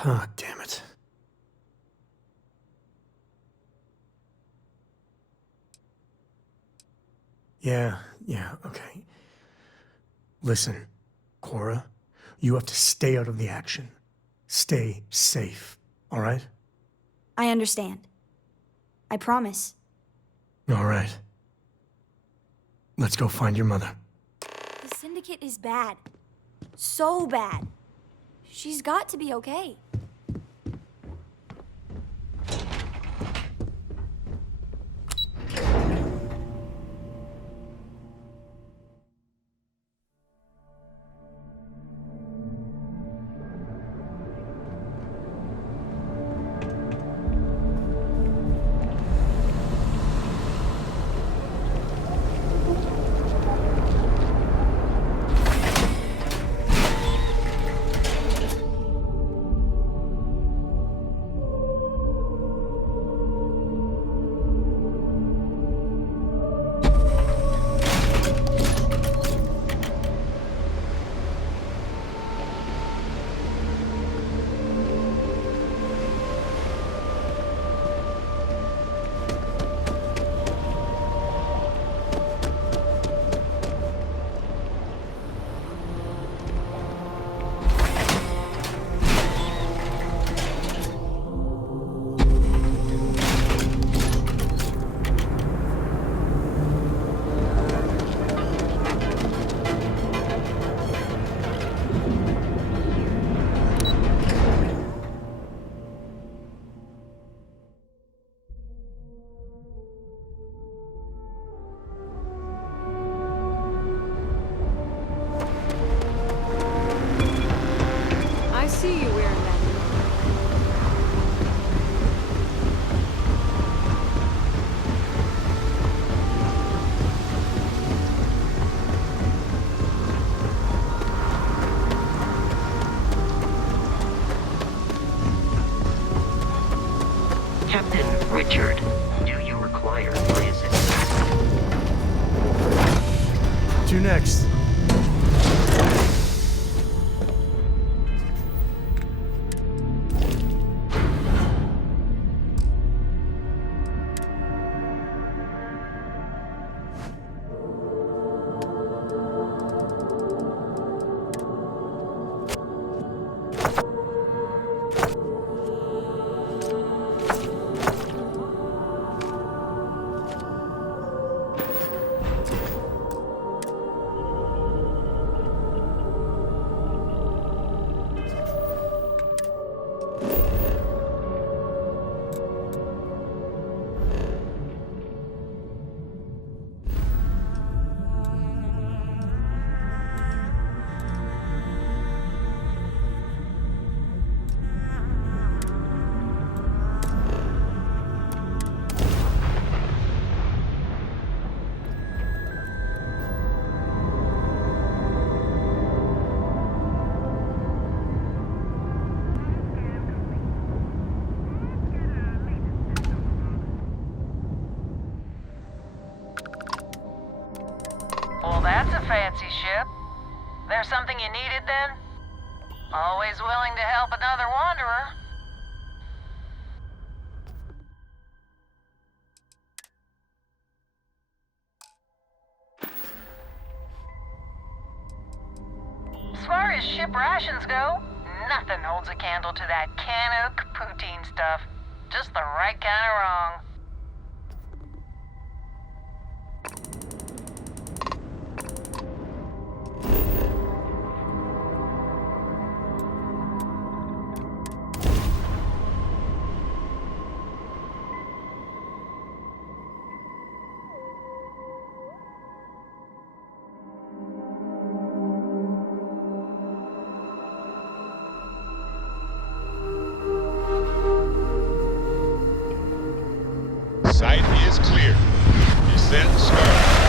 Ah, damn it. Yeah, okay. Listen, Cora, you have to stay out of the action. Stay safe, all right? I understand. I promise. All right. Let's go find your mother. The Syndicate is bad. So bad. She's got to be okay. to next? Well, that's a fancy ship. There's something you needed then? Always willing to help another wanderer. As far as ship rations go, nothing holds a candle to that Canuck poutine stuff. Just the right kind of wrong. Sight is clear. Descent started.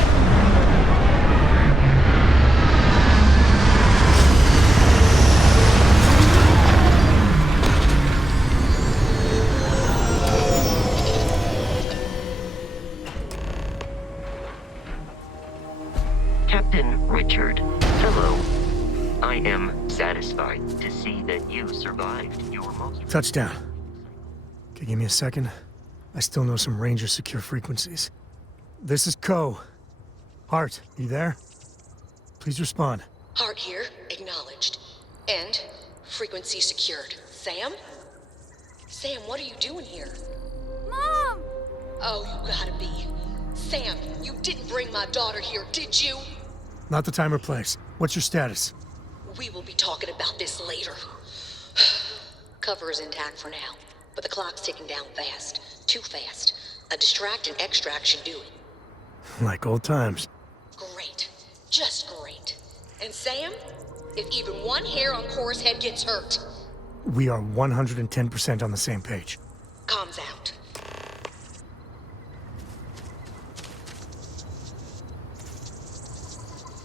Captain Richard, hello. I am satisfied to see that you survived your most... Touchdown. Okay, give me a second. I still know some Ranger secure frequencies. This is Co. Hart, you there? Please respond. Hart here, acknowledged. And frequency secured. Sam? Sam, what are you doing here? Mom! Oh, you gotta be. Sam, you didn't bring my daughter here, did you? Not the time or place. What's your status? We will be talking about this later. Cover is intact for now, but the clock's ticking down fast. Too fast. A distract and extract should do it. Like old times. Great. Just great. And Sam, if even one hair on Cora's head gets hurt, We are 110% on the same page. comms out.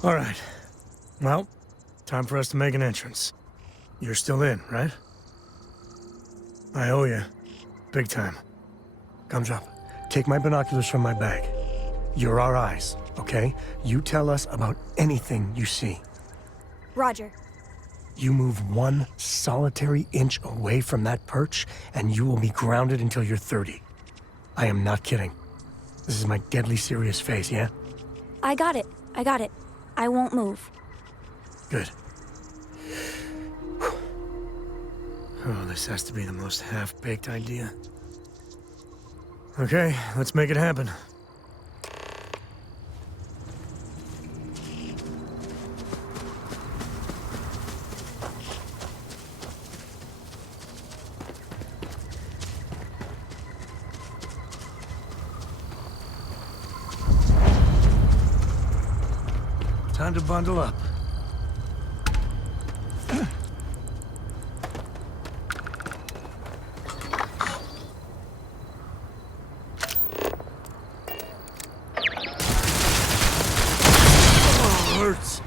All right. Well, time for us to make an entrance. You're still in, right? I owe you. Big time. Comes up. Take my binoculars from my bag. You're our eyes, okay? You tell us about anything you see. Roger. You move one solitary inch away from that perch, and you will be grounded until you're 30. I am not kidding. This is my deadly serious face, yeah? I got it. I got it. I won't move. Good. Oh, this has to be the most half-baked idea. Okay, let's make it happen. Time to bundle up. Oh, hurts.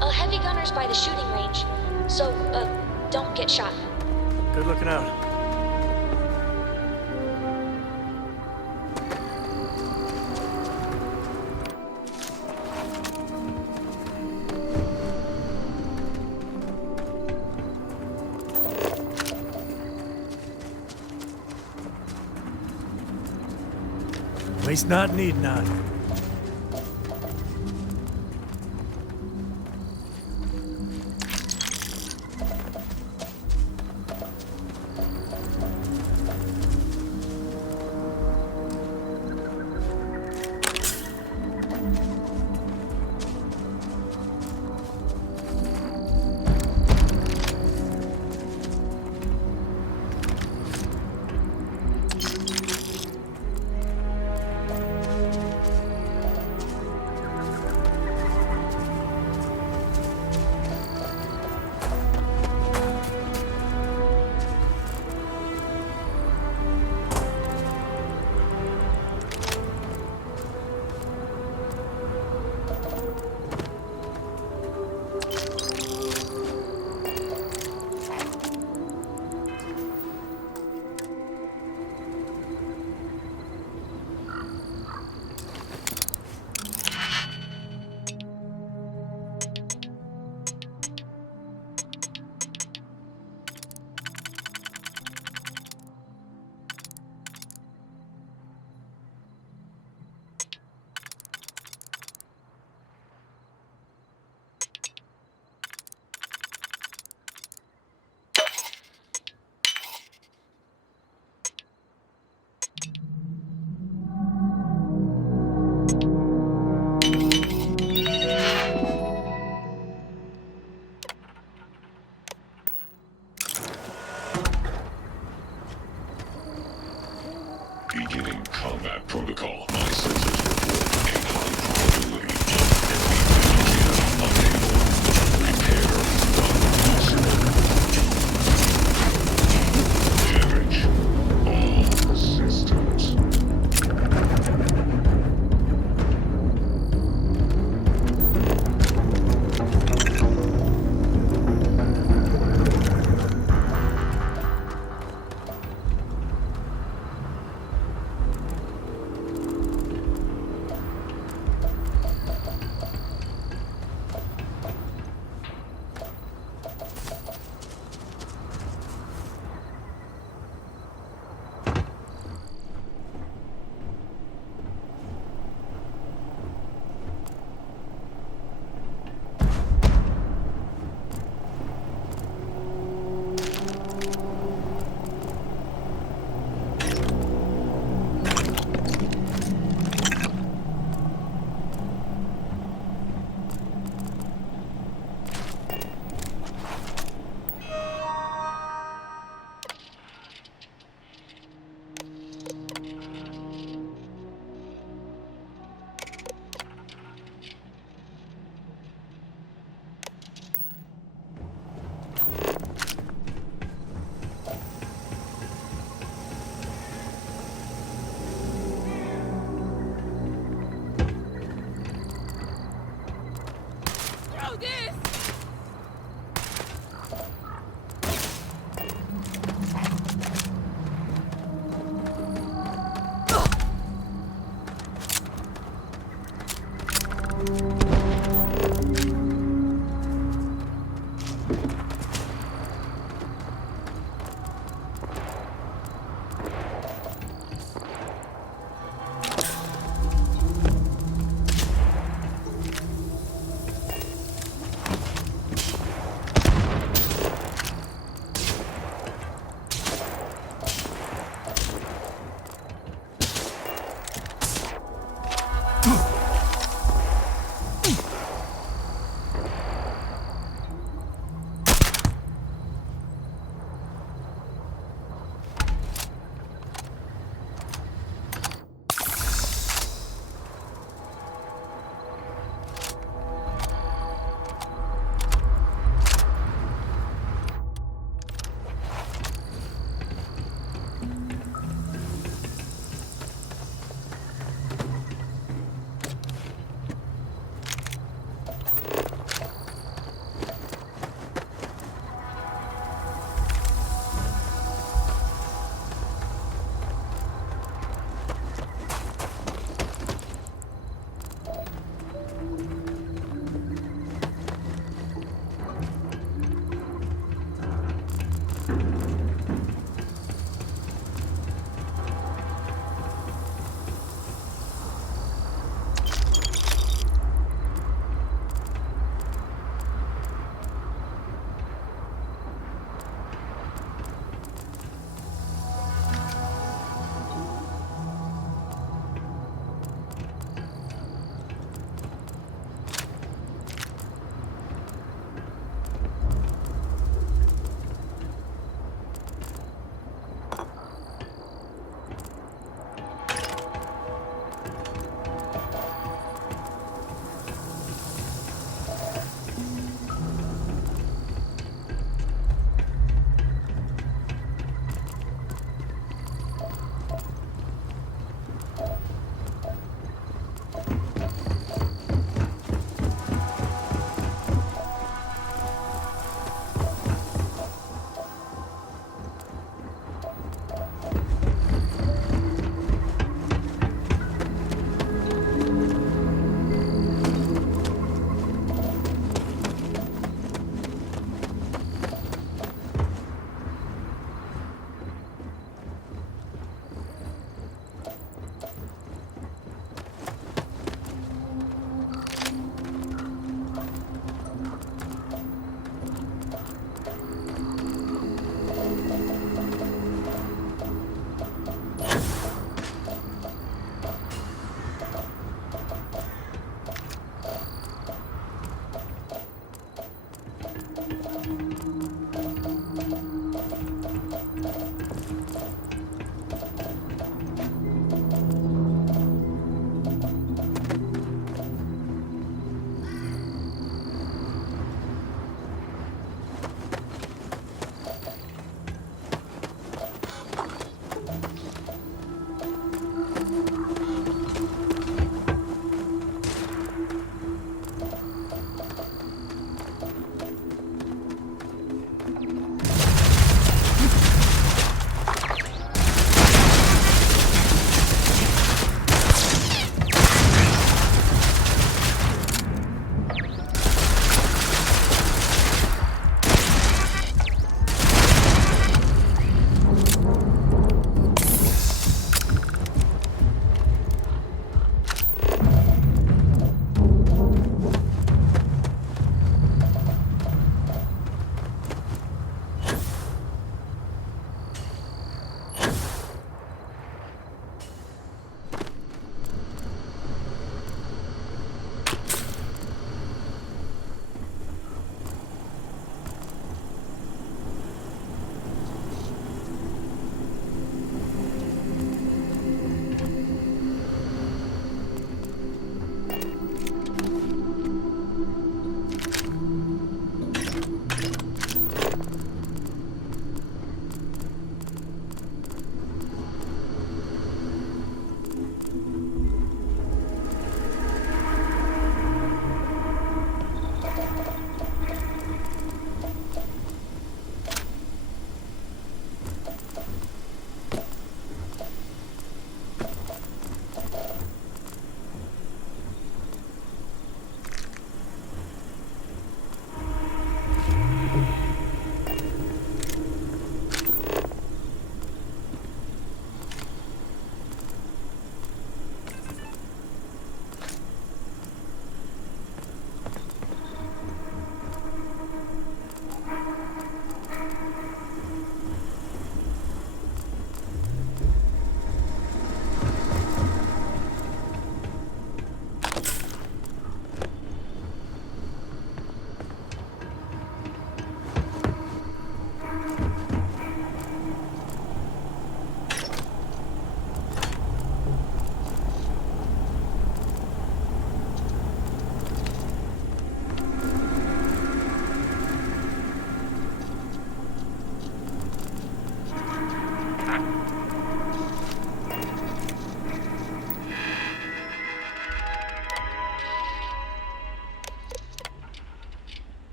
A heavy gunner's by the shooting range. So, don't get shot. Good looking out. At least not need not.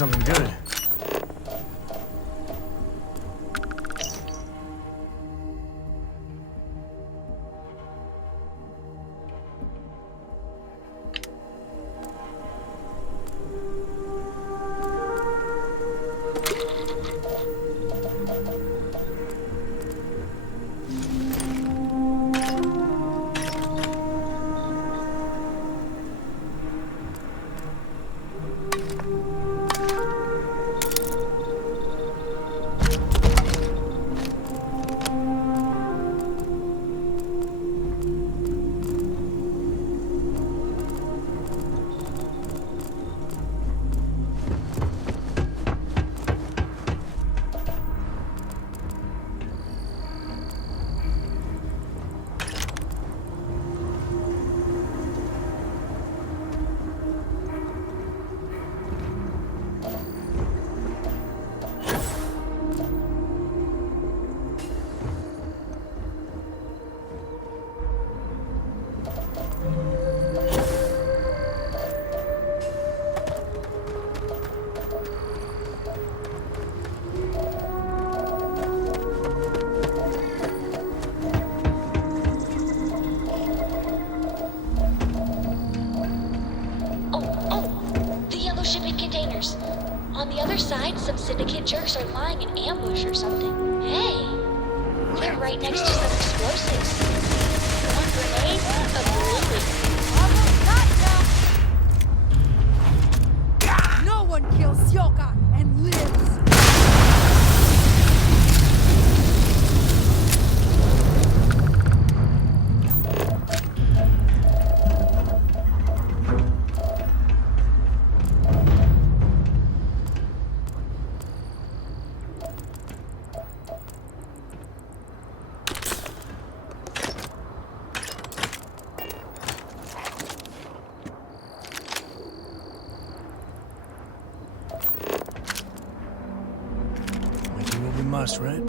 something good. Some syndicate jerks are lying in ambush or something. Hey, they're right next to some explosives. One grenade, a balloon. No one kills Yoka and lives. Must, right?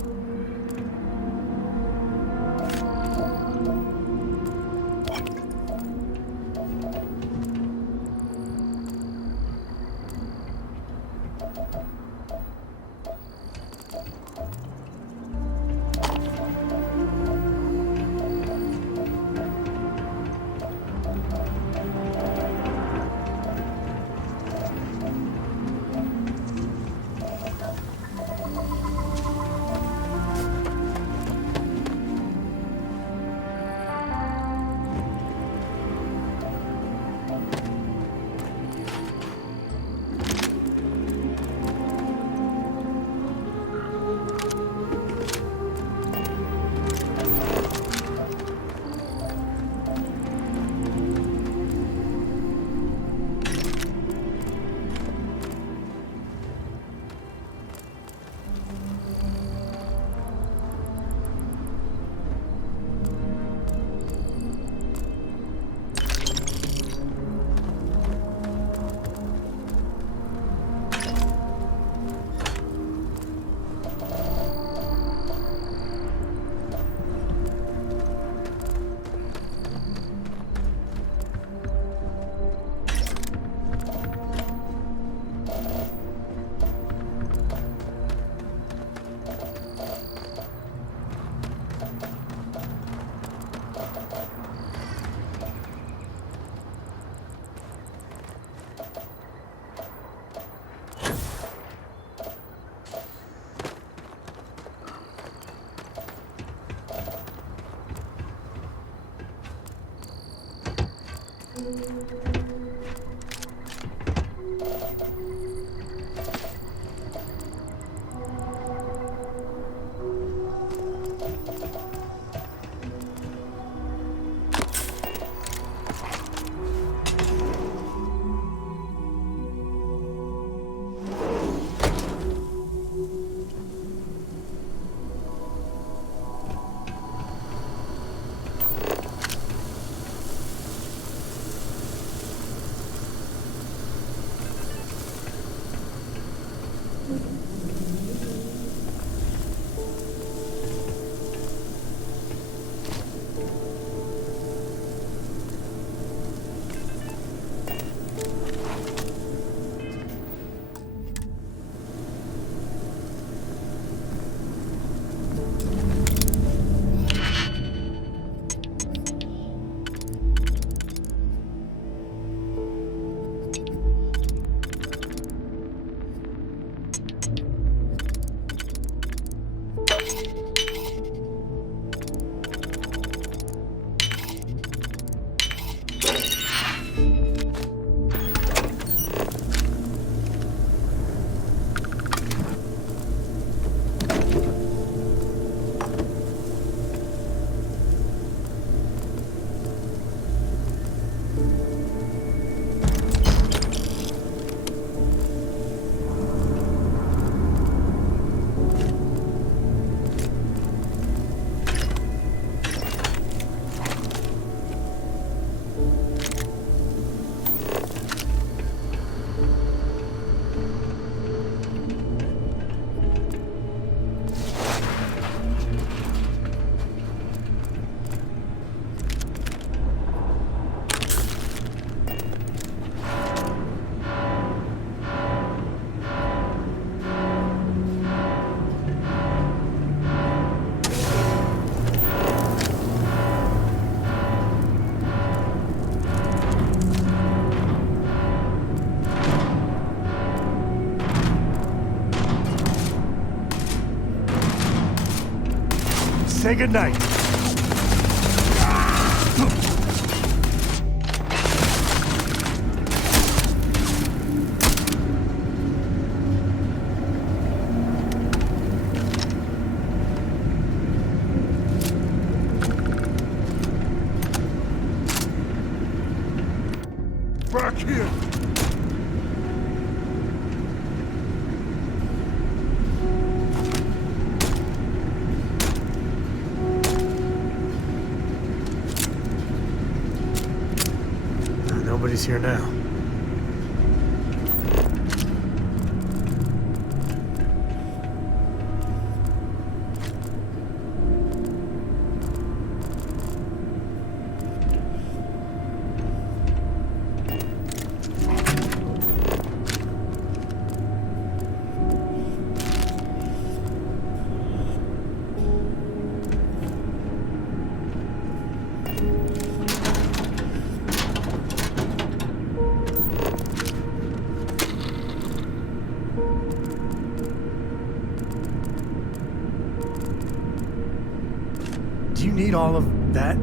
Say goodnight. Back here! Nobody's here now. Do you need all of that?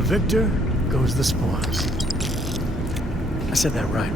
the victor goes the spoils. I said that right?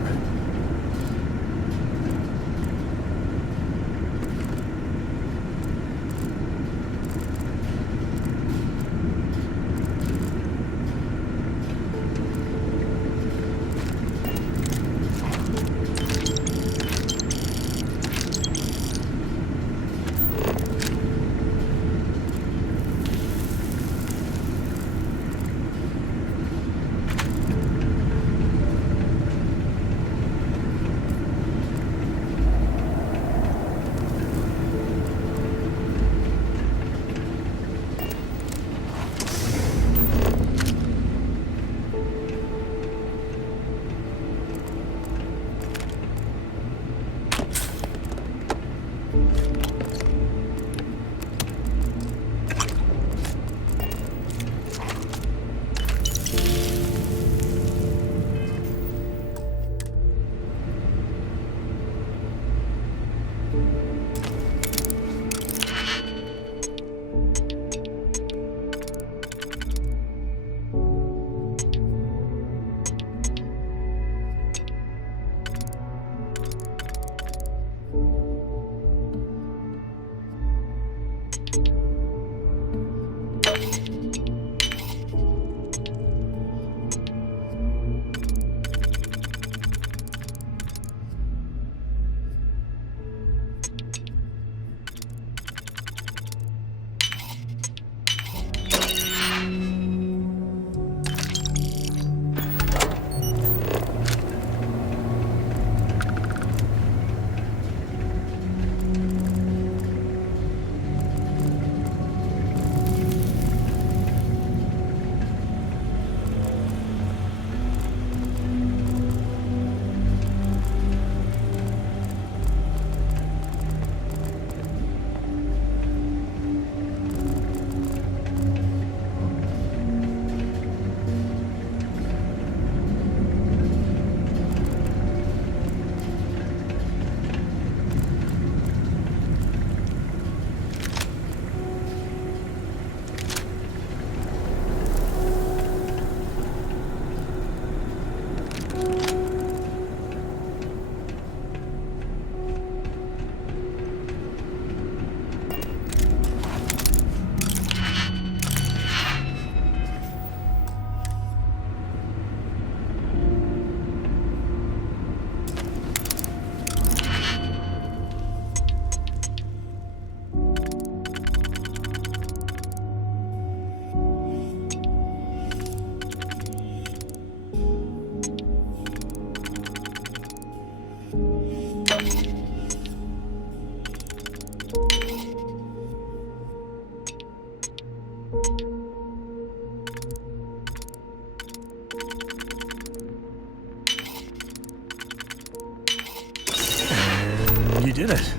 You did it.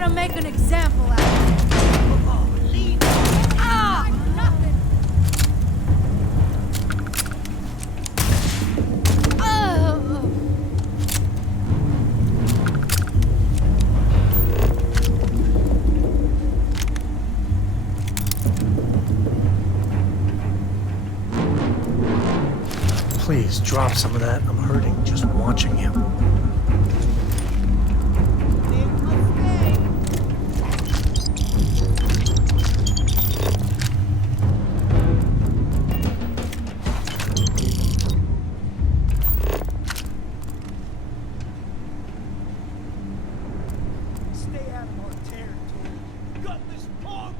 gonna make an example out of you. Oh, leave. Ah! Nothing. Oh. Please, drop some of that. I'm hurting just watching you. Stay out of our territory. Gutless punk!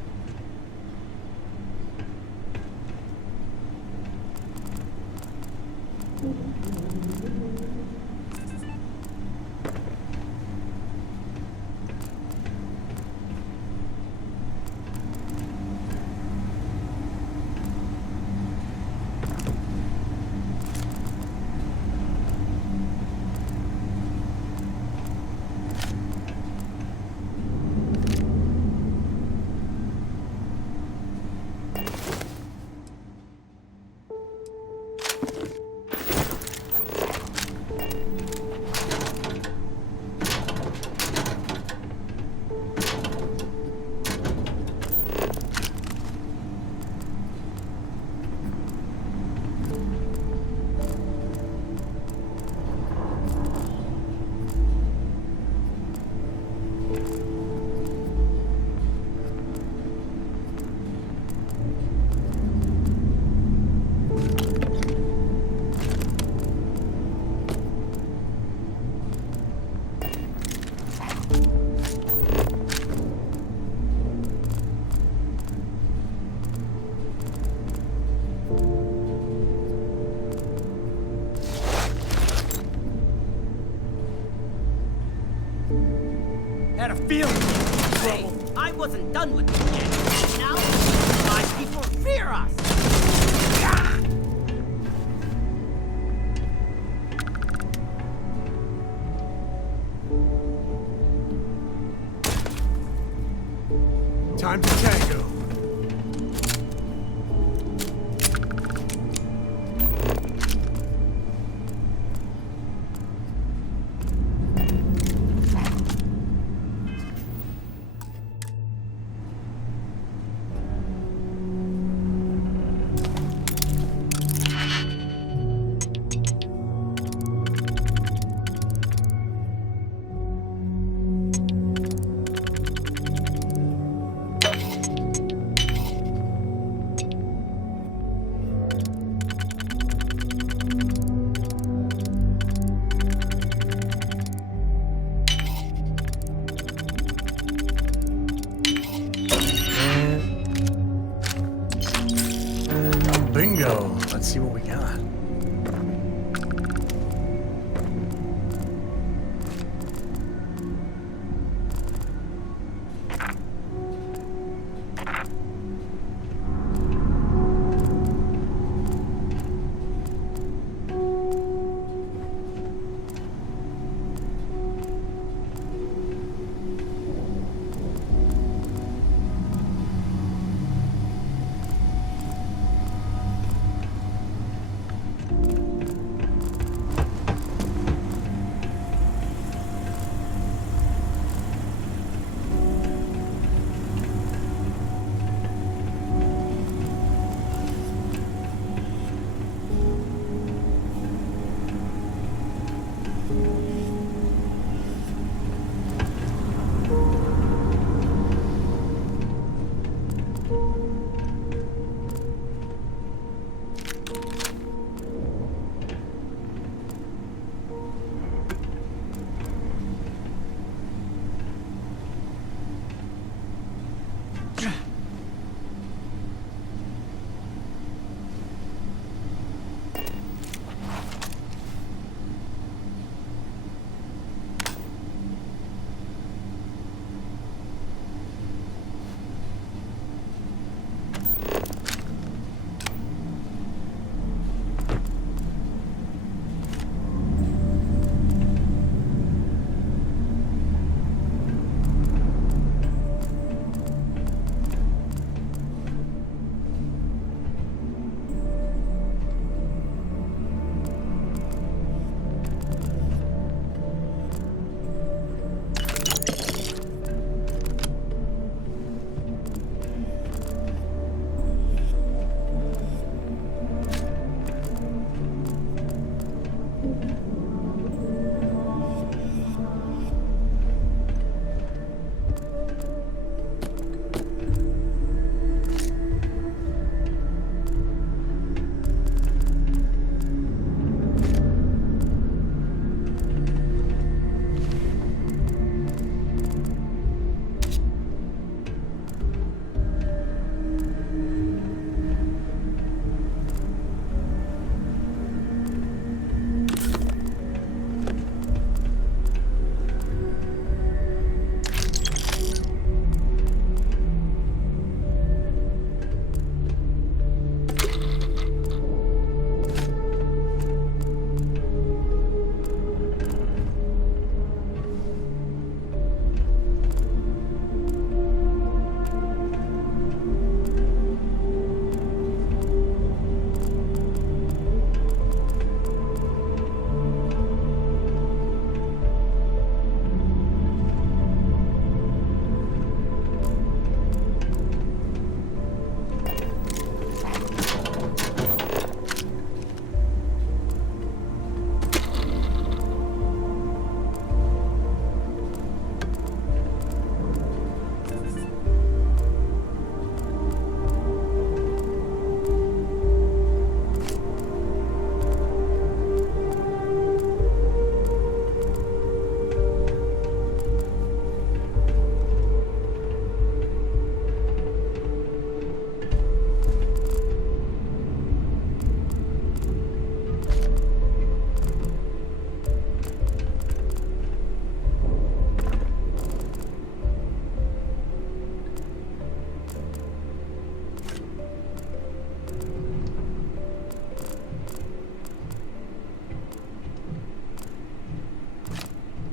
Had a feeling you were in trouble. I wasn't done with you yet. Now, my people fear us. Time to tango. Bingo. Let's see what we got.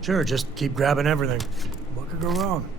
Sure, just keep grabbing everything. What could go wrong?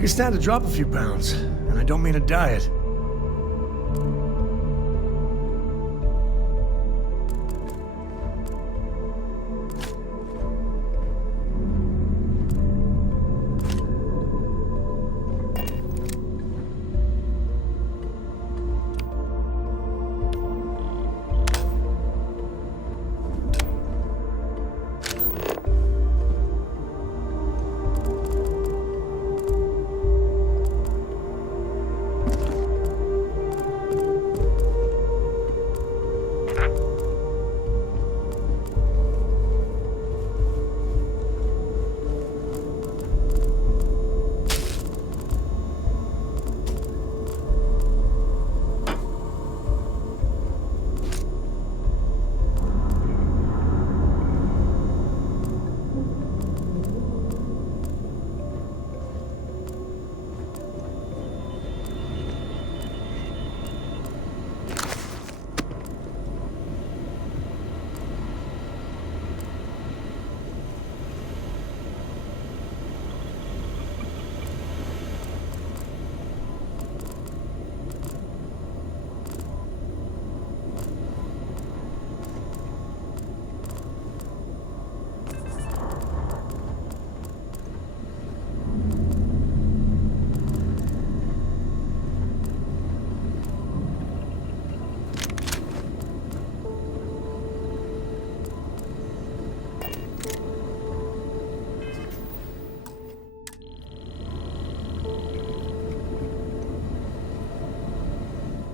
You can stand to drop a few pounds, and I don't mean a diet.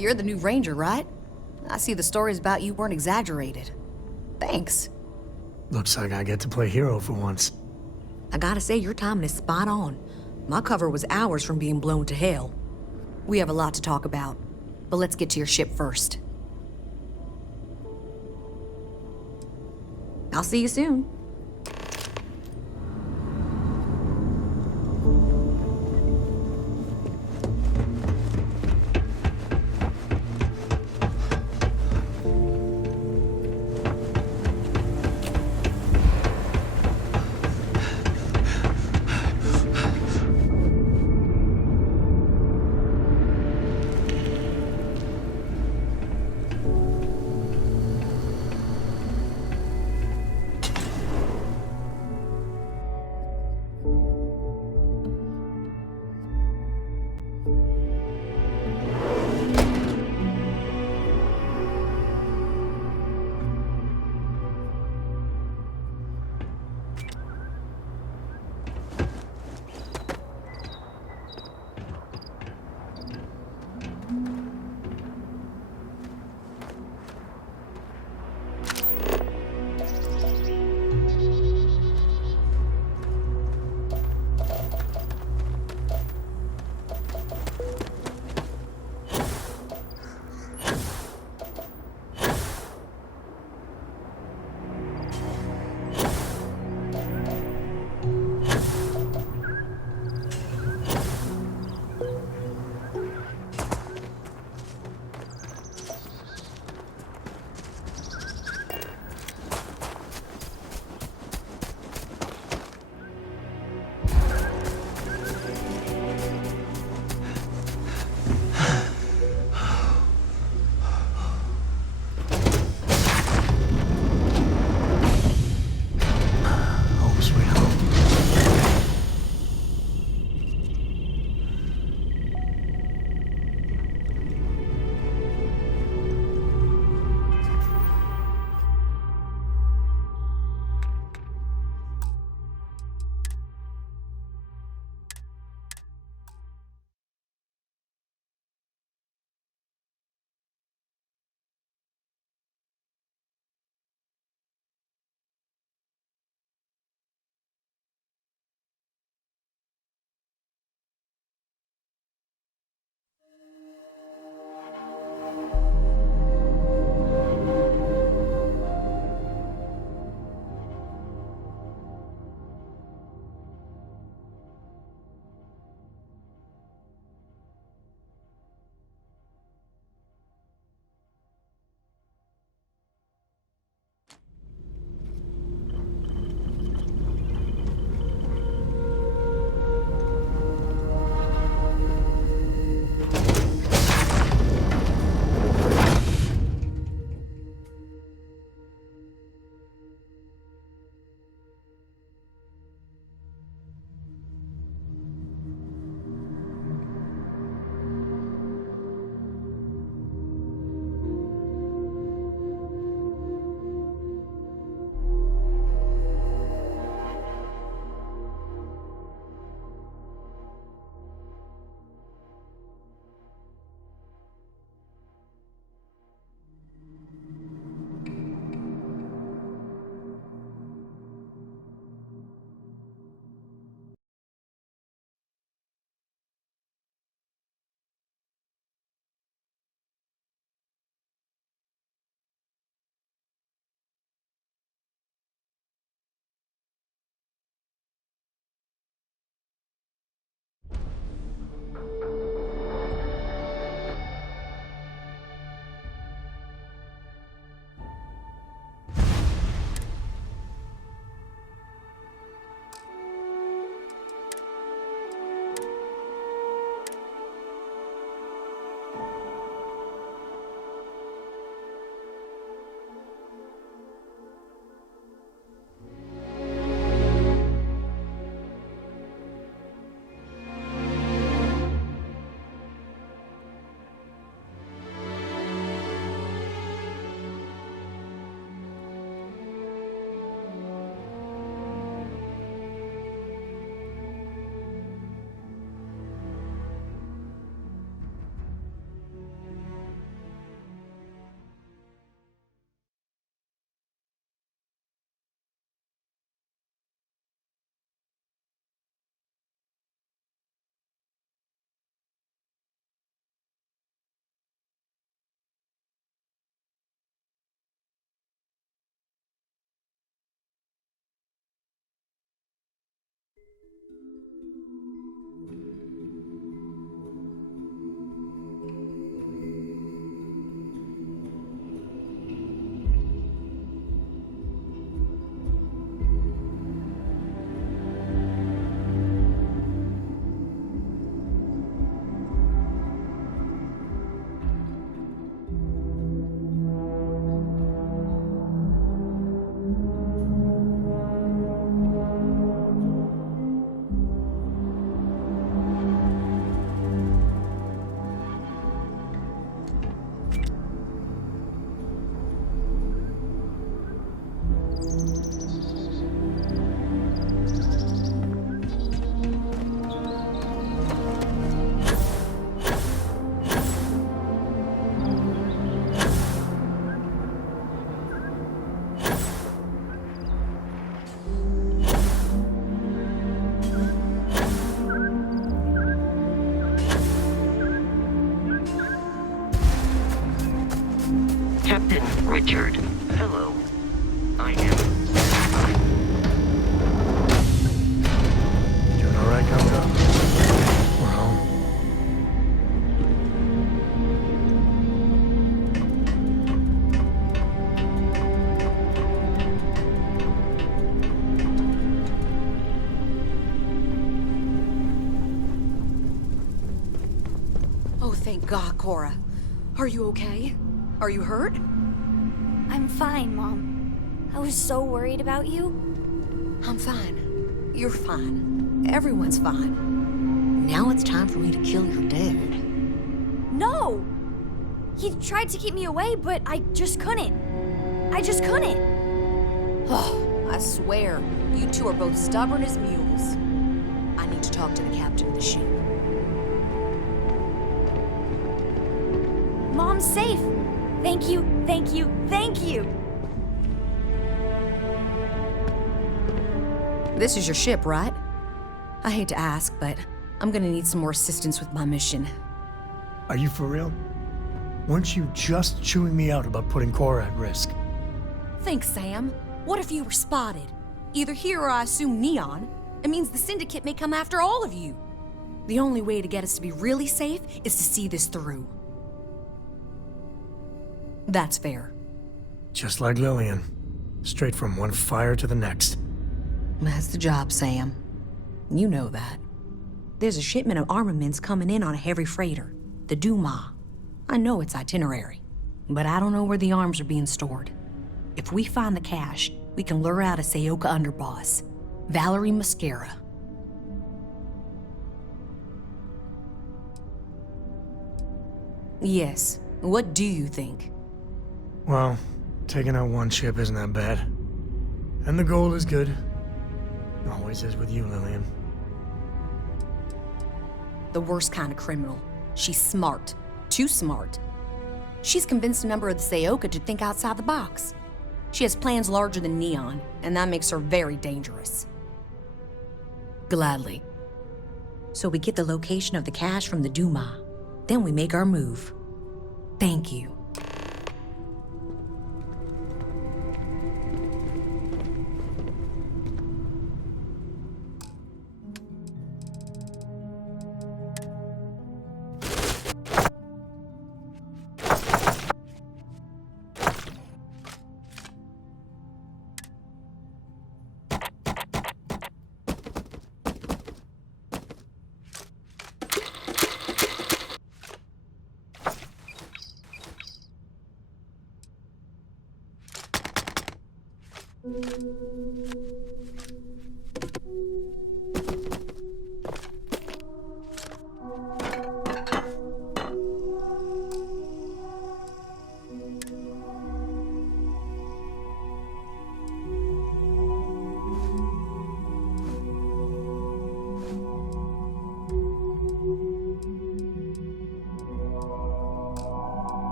You're the new ranger, right? I see the stories about you weren't exaggerated. Thanks. Looks like I get to play hero for once. I gotta say, your timing is spot on. My cover was hours from being blown to hell. We have a lot to talk about, but let's get to your ship first. I'll see you soon. Richard. Hello. I am satisfied. Doing all right, Gumdrop? We're home. Oh, thank God, Cora. Are you okay? Are you hurt? I'm fine, Mom. I was so worried about you. I'm fine. You're fine. Everyone's fine. Now it's time for me to kill your dad. No! He tried to keep me away, but I just couldn't. I just couldn't. Oh, I swear, you two are both stubborn as mules. I need to talk to the captain of the ship. Mom's safe. Thank you, thank you, thank you. This is your ship, right? I hate to ask, but I'm gonna need some more assistance with my mission. Are you for real? Weren't you just chewing me out about putting Cora at risk? Thanks, Sam. What if you were spotted? Either here or I assume Neon. It means the Syndicate may come after all of you. The only way to get us to be really safe is to see this through. That's fair. Just like Lillian. Straight from one fire to the next. That's the job, Sam. You know that. There's a shipment of armaments coming in on a heavy freighter, the Duma. I know its itinerary, but I don't know where the arms are being stored. If we find the cache, we can lure out a Sayoka underboss, Valerie Mascara. Yes, what do you think? Well, taking out one ship isn't that bad. And the goal is good. Always is with you, Lillian. The worst kind of criminal. She's smart. Too smart. She's convinced a member of the Sayoka to think outside the box. She has plans larger than Neon, and that makes her very dangerous. Gladly. So we get the location of the cache from the Duma. Then we make our move. Thank you.